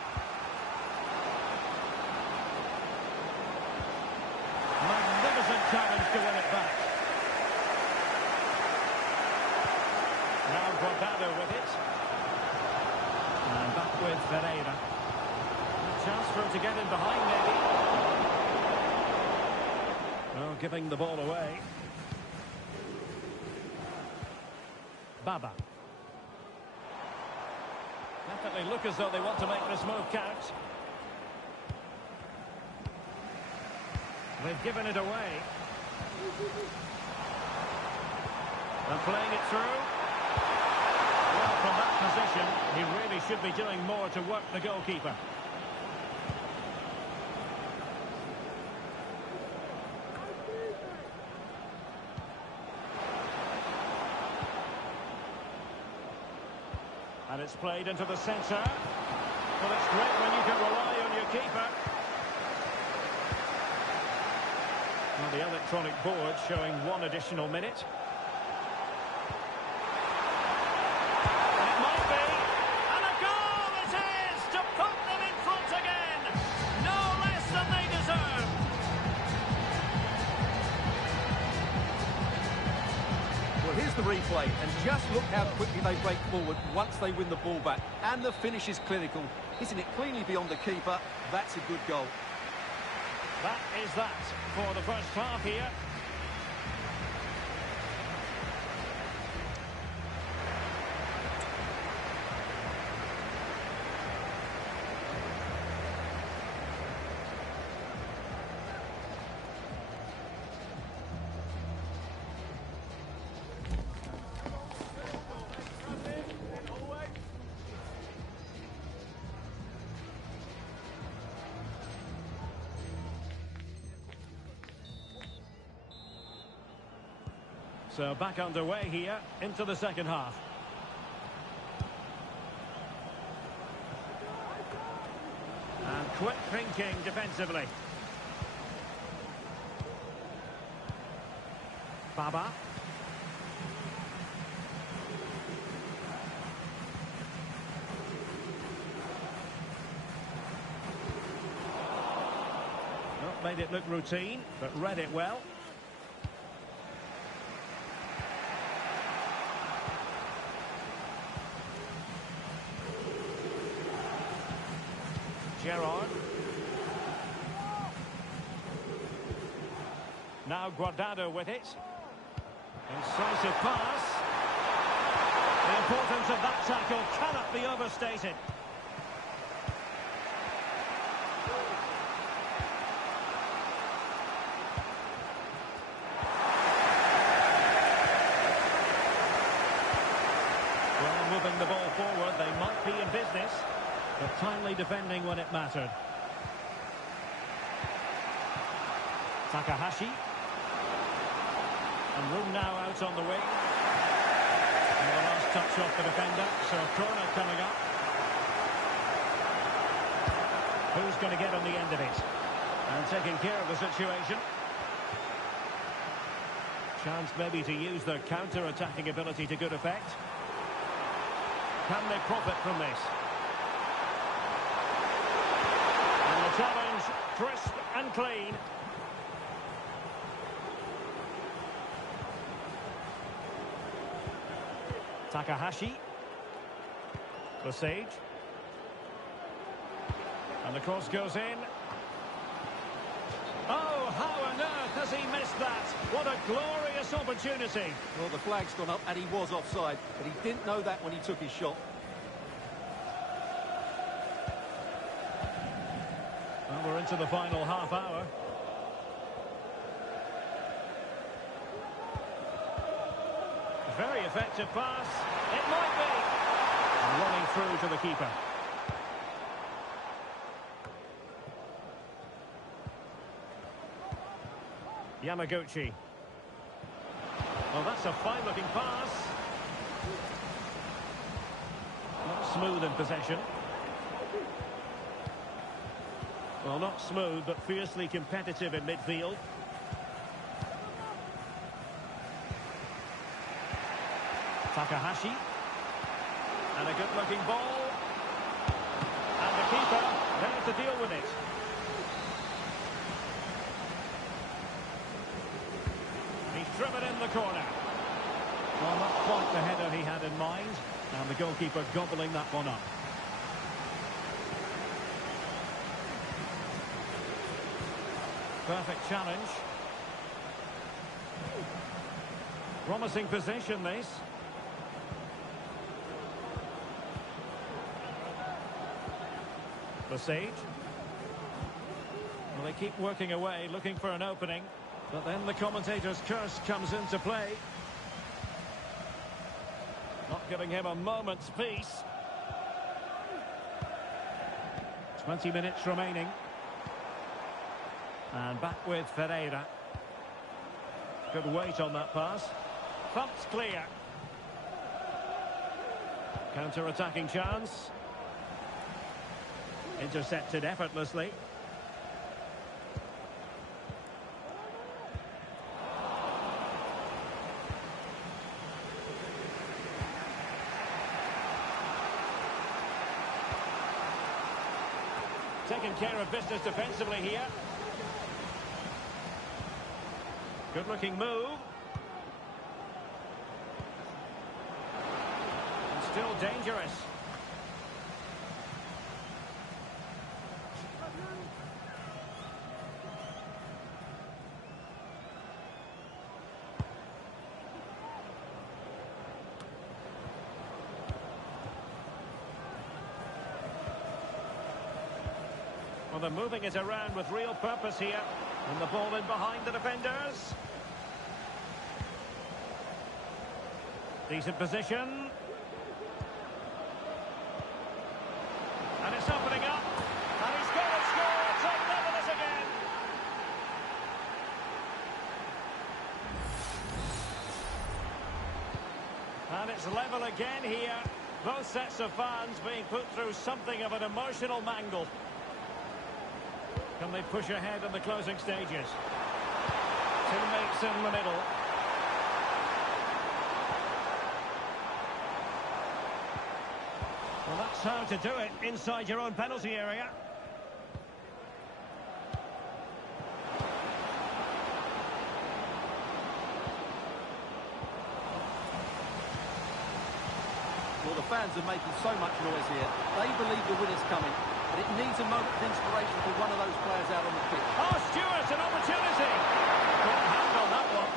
Magnificent challenge to win it back. Now Guardado with it. And back with Ferreira. A chance for him to get in behind maybe. Oh, giving the ball away. Baba. Definitely look as though they want to make this move count. They've given it away. And playing it through. Well, from that position, he really should be doing more to work the goalkeeper. And it's played into the centre. Well, it's great when you can rely on your keeper. Well, the electronic board showing 1 additional minute. And it might be. And a goal it is to put them in front again. No less than they deserve. Well, here's the replay, and just look how quickly they break forward once they win the ball back. And the finish is clinical. Hitting it cleanly beyond the keeper, that's a good goal. That is that for the first half here. So back underway here into the second half. And quick thinking defensively. Baba. Well, made it look routine, but read it well. Gerrard. Now Guardado with it. Incisive pass. The importance of that tackle cannot be overstated. Well, moving the ball forward, they might be in business. But timely defending when it mattered. Takahashi. And room now out on the wing. And the last touch off the defender. So a corner coming up. Who's going to get on the end of it? And taking care of the situation. Chance maybe to use their counter-attacking ability to good effect. Can they profit from this? Challenge, crisp and clean. Takahashi. Lesage. And the cross goes in. Oh, how on earth has he missed that? What a glorious opportunity. Well, the flag's gone up and he was offside, but he didn't know that when he took his shot. Well, we're into the final half hour. Very effective pass. It might be. Running through to the keeper. Yamaguchi. Well, that's a fine-looking pass. Not smooth in possession. Well, not smooth, but fiercely competitive in midfield. Takahashi. And a good-looking ball. And the keeper there to deal with it. He's driven in the corner. Well, not quite the header he had in mind. And the goalkeeper gobbling that one up. Perfect challenge. Promising position, this. Lesage. Well, they keep working away, looking for an opening. But then the commentator's curse comes into play. Not giving him a moment's peace. 20 minutes remaining. And back with Ferreira. Good weight on that pass. Thumped clear. Counter-attacking chance. Intercepted effortlessly. Taking care of business defensively here. Good looking move. And still dangerous. Well, they're moving it around with real purpose here. And the ball in behind the defenders. Decent position. And it's opening up. And he's going to score to level it again. And it's level again here. Both sets of fans being put through something of an emotional mangle. Can they push ahead in the closing stages? Teammates in the middle. Well, that's how to do it inside your own penalty area. Well, the fans are making so much noise here. They believe the winner's coming. But it needs a moment of inspiration for one of those players out on the pitch. Oh, Stewart, an opportunity! Good hand on that one.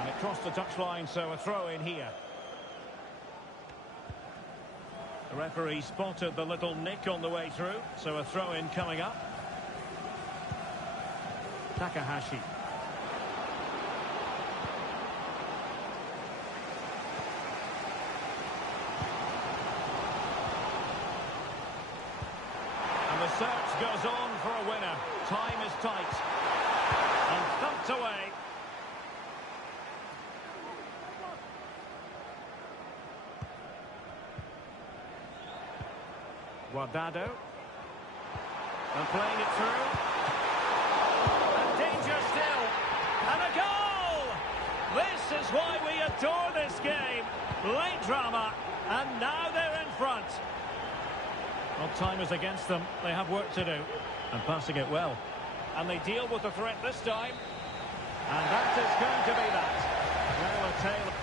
And it crossed the touchline, so a throw in here. The referee spotted the little nick on the way through, so a throw in coming up. Takahashi. The search goes on for a winner. Time is tight. And thumped away. Guardado. And playing it through. And danger still. And a goal! This is why we adore this game. Late drama. And now they're in front. Well, time is against them. They have work to do. And passing it well. And they deal with the threat this time. And that is going to be that. Well, a tale.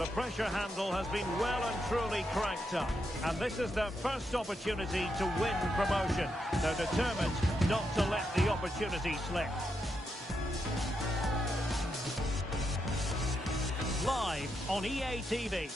The pressure handle has been well and truly cranked up. And this is their first opportunity to win promotion. They're determined not to let the opportunity slip. Live on EA TV.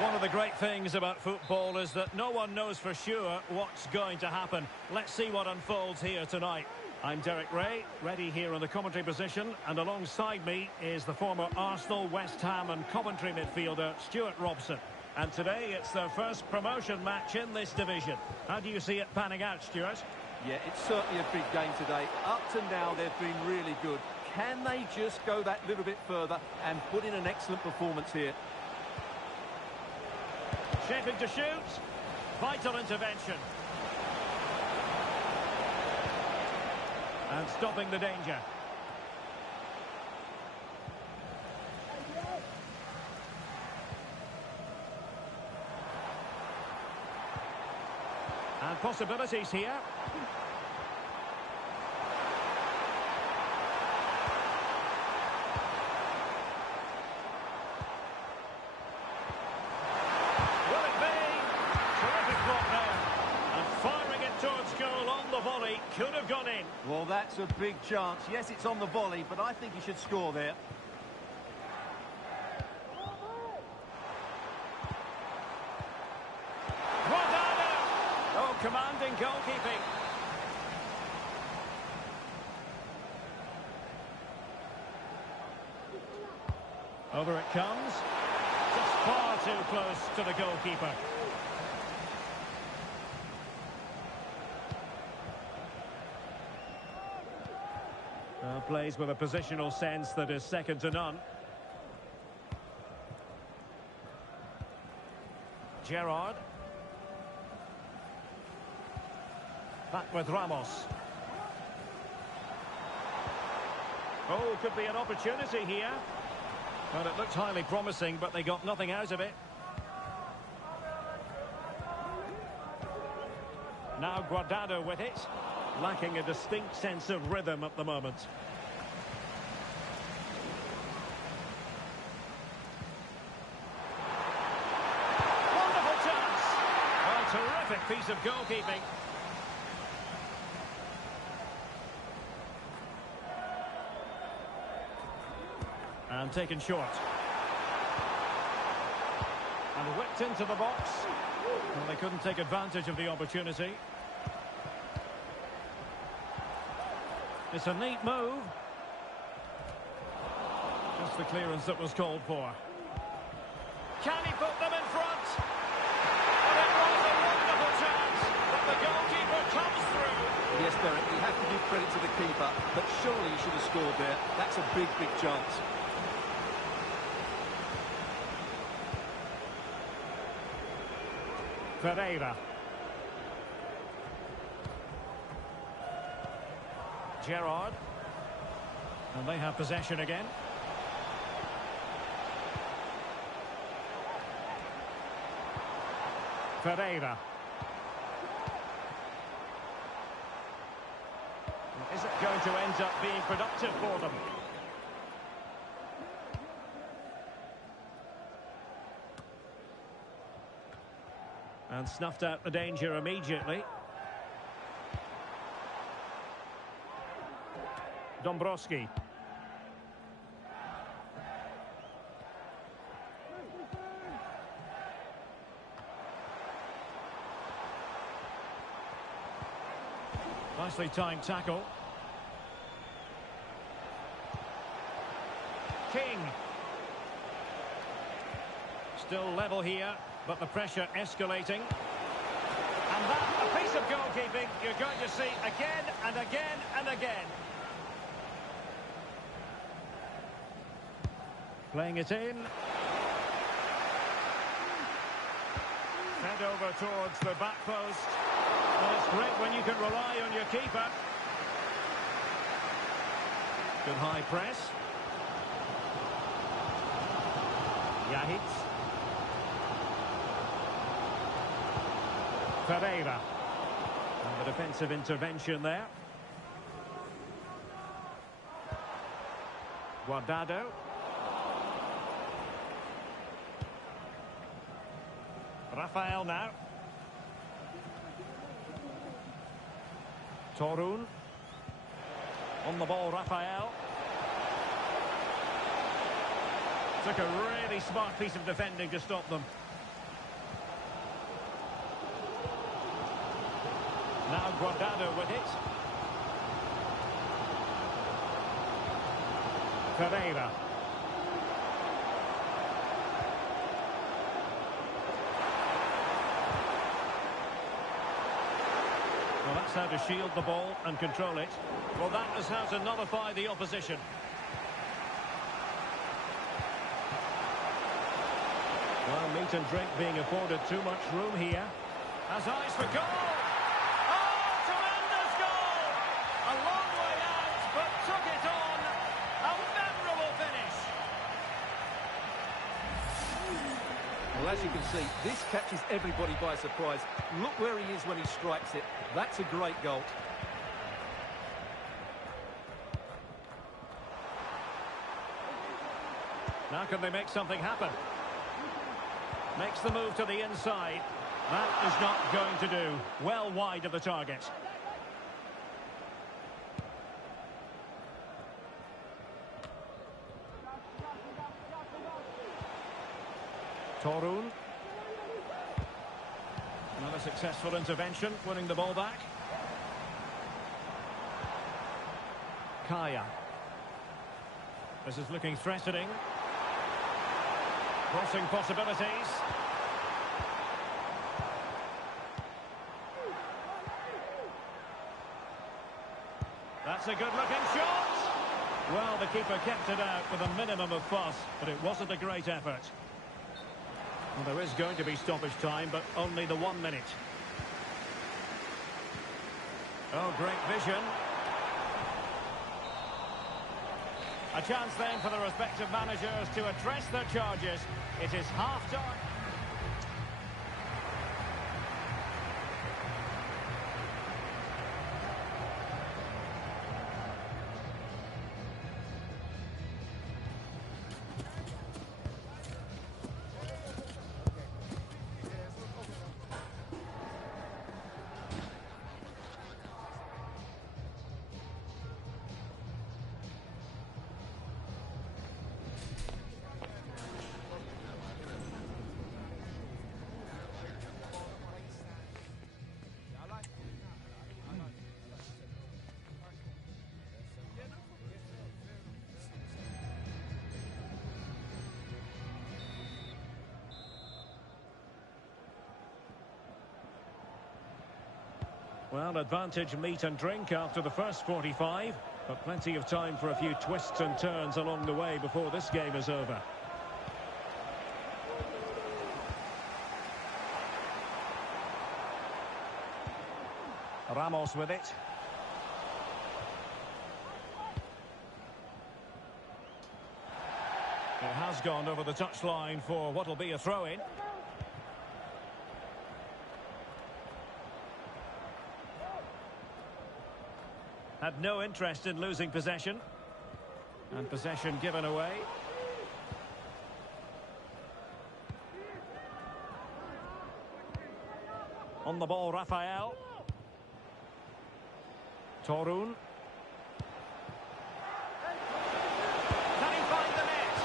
One of the great things about football is that no one knows for sure what's going to happen. Let's see what unfolds here tonight. I'm Derek Ray, ready here in the commentary position, and alongside me is the former Arsenal, West Ham and Coventry midfielder Stuart Robson. And today it's their first promotion match in this division. How do you see it panning out, Stuart? Yeah, it's certainly a big game today. Up to now, they've been really good. Can they just go that little bit further and put in an excellent performance here? Shaping to shoot. Vital intervention. And stopping the danger. possibilities here. Will it be? Terrific block there. And firing it towards goal on the volley. Could have gone in. Well, that's a big chance. Yes, it's on the volley, but I think he should score there. Guardado! Oh, commanding goalkeeping. Over it comes. Just far too close to the goalkeeper. Plays with a positional sense that is second to none. Gerrard. Back with Ramos. Oh, could be an opportunity here. Well, it looked highly promising, but they got nothing out of it. Now Guardado with it. Lacking a distinct sense of rhythm at the moment. Wonderful chance! A terrific piece of goalkeeping. And taken short. And whipped into the box. Well, they couldn't take advantage of the opportunity. It's a neat move. Just the clearance that was called for. Can he put them in front? And it was a wonderful chance, but the goalkeeper comes through. Yes, Derek, you have to give credit to the keeper, but surely he should have scored there. That's a big, big chance. Ferreira. Gerrard. And they have possession again. Ferreira. Is it going to end up being productive for them? And snuffed out the danger immediately. Dombrowski. Nicely timed tackle. King. Still level here, but the pressure escalating. And that, a piece of goalkeeping you're going to see again and again and again. Playing it in. Fed over towards the back post. Well, it's great when you can rely on your keeper. Good high press. Yahitz. Ferreira. And the defensive intervention there. Guardado. Rafael now. Torun. On the ball, Rafael. Took a really smart piece of defending to stop them. Now Guardado with it. Ferreira. Well, that's how to shield the ball and control it. Well, that is how to nullify the opposition. Well, meat and drink being afforded too much room here. Has eyes for goal! Oh, tremendous goal! A long way out, but took it on. A memorable finish. Well, as you can see, this catches everybody by surprise. Look where he is when he strikes it. That's a great goal. Now can they make something happen? Makes the move to the inside. That is not going to do. Well wide of the target. Torun. Another successful intervention, winning the ball back. Kaya. This is looking threatening. Crossing possibilities. That's a good-looking shot. Well, the keeper kept it out with a minimum of fuss, but it wasn't a great effort. Well, there is going to be stoppage time, but only the 1 minute. Oh, great vision. A chance then for the respective managers to address their charges. It is half-time. Well, advantage meat and drink after the first 45, but plenty of time for a few twists and turns along the way before this game is over. Ramos with it. It has gone over the touchline for what will be a throw-in. Had no interest in losing possession. And possession given away. On the ball, Rafael. Torun. Can he find the net?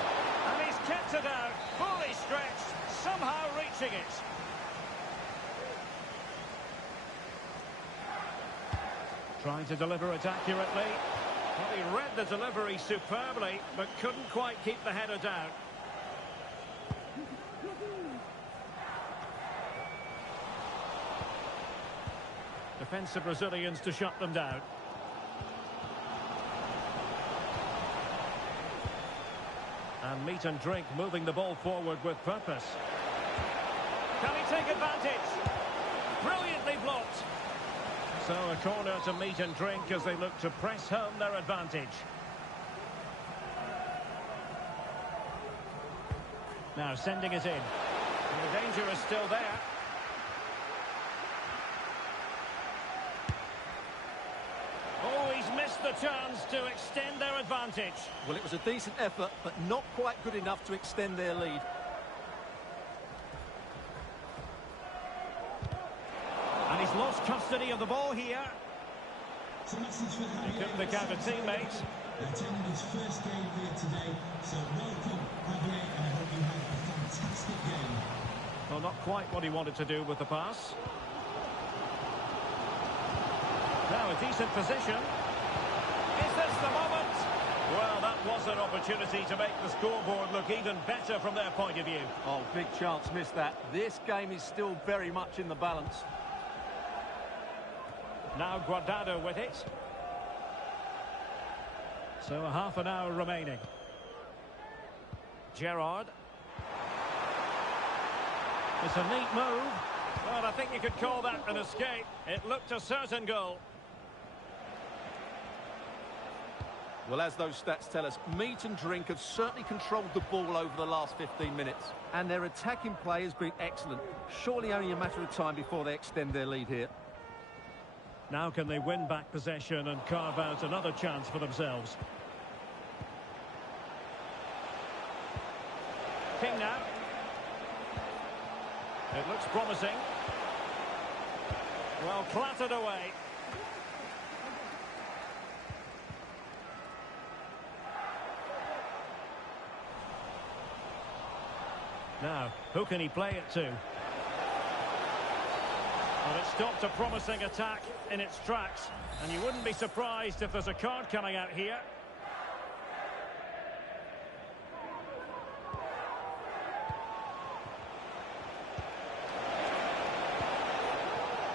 And he's kept it out, fully stretched, somehow reaching it. Trying to deliver it accurately. Well, he read the delivery superbly, but couldn't quite keep the header down. Defensive Brazilians to shut them down. And meat and drink moving the ball forward with purpose. Can he take advantage? Brilliantly blocked. So a corner to meat and drink as they look to press home their advantage. Now sending it in. And the danger is still there. Oh, he's missed the chance to extend their advantage. Well, it was a decent effort, but not quite good enough to extend their lead. And he's lost custody of the ball here. He couldn't look out a teammate. Attending his first game here today, so welcome, Javier, and I hope you have a fantastic game. Well, not quite what he wanted to do with the pass. Now a decent position. Is this the moment? Well, that was an opportunity to make the scoreboard look even better from their point of view. Oh, big chance missed that. This game is still very much in the balance. Now Guardado with it. So a half an hour remaining. Gerrard. It's a neat move. Well, I think you could call that an escape. It looked a certain goal. Well, as those stats tell us, meat and drink have certainly controlled the ball over the last 15 minutes. And their attacking play has been excellent. Surely only a matter of time before they extend their lead here. Now can they win back possession and carve out another chance for themselves? King now. It looks promising. Well, clattered away. Now, who can he play it to? Well, it stopped a promising attack in its tracks, and you wouldn't be surprised if there's a card coming out here.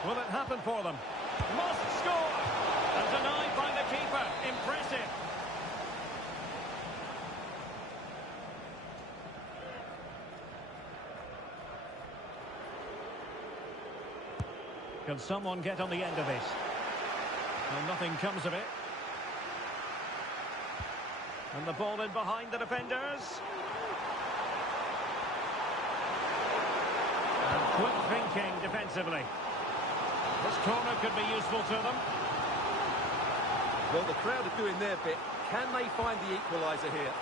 Will it happen for them? Must score! And denied by the keeper. Impressive. Can someone get on the end of this? Well, nothing comes of it. And the ball in behind the defenders. And quick thinking defensively. This corner could be useful to them. Well, the crowd are doing their bit. Can they find the equaliser here?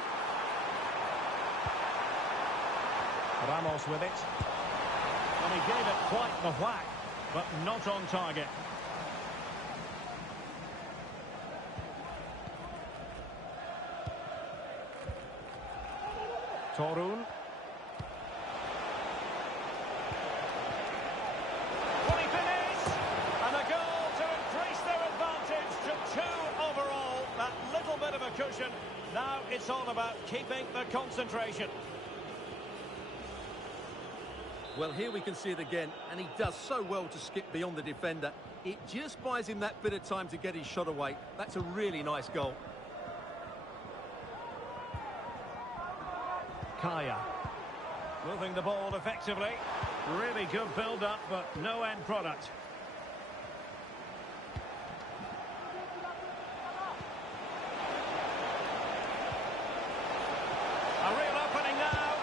Ramos with it. And he gave it quite the whack, but not on target. Torun. Will he finish? And a goal to increase their advantage to 2 overall. That little bit of a cushion. Now it's all about keeping the concentration. Well, here we can see it again, and he does so well to skip beyond the defender. It just buys him that bit of time to get his shot away. That's a really nice goal. Kaya. Moving the ball effectively. Really good build-up, but no end product. A real opening now.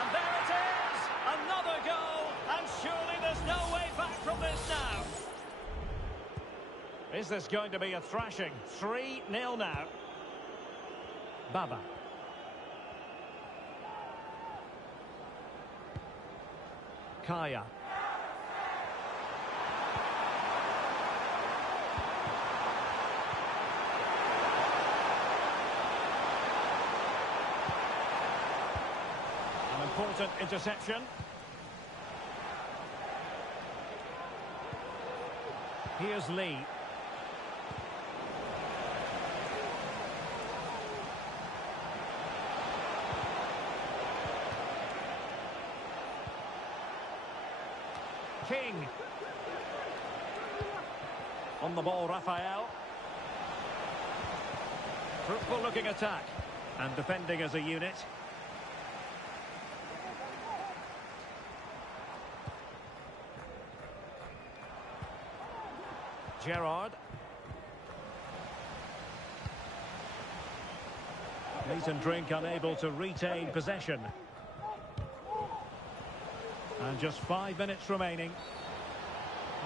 And there it is! Another goal! And surely there's no way back from this now. Is this going to be a thrashing? 3-0 now. Baba. Kaya. An important interception. Here's Lee. King. On the ball, Raphael. Fruitful looking attack. And defending as a unit. Gerrard. Meat and drink unable to retain possession. And just 5 minutes remaining.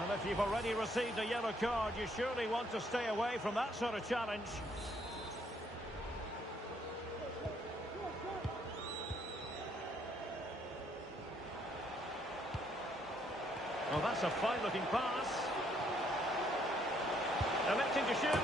And if you've already received a yellow card, you surely want to stay away from that sort of challenge. Well, that's a fine-looking pass. Electing to shoot.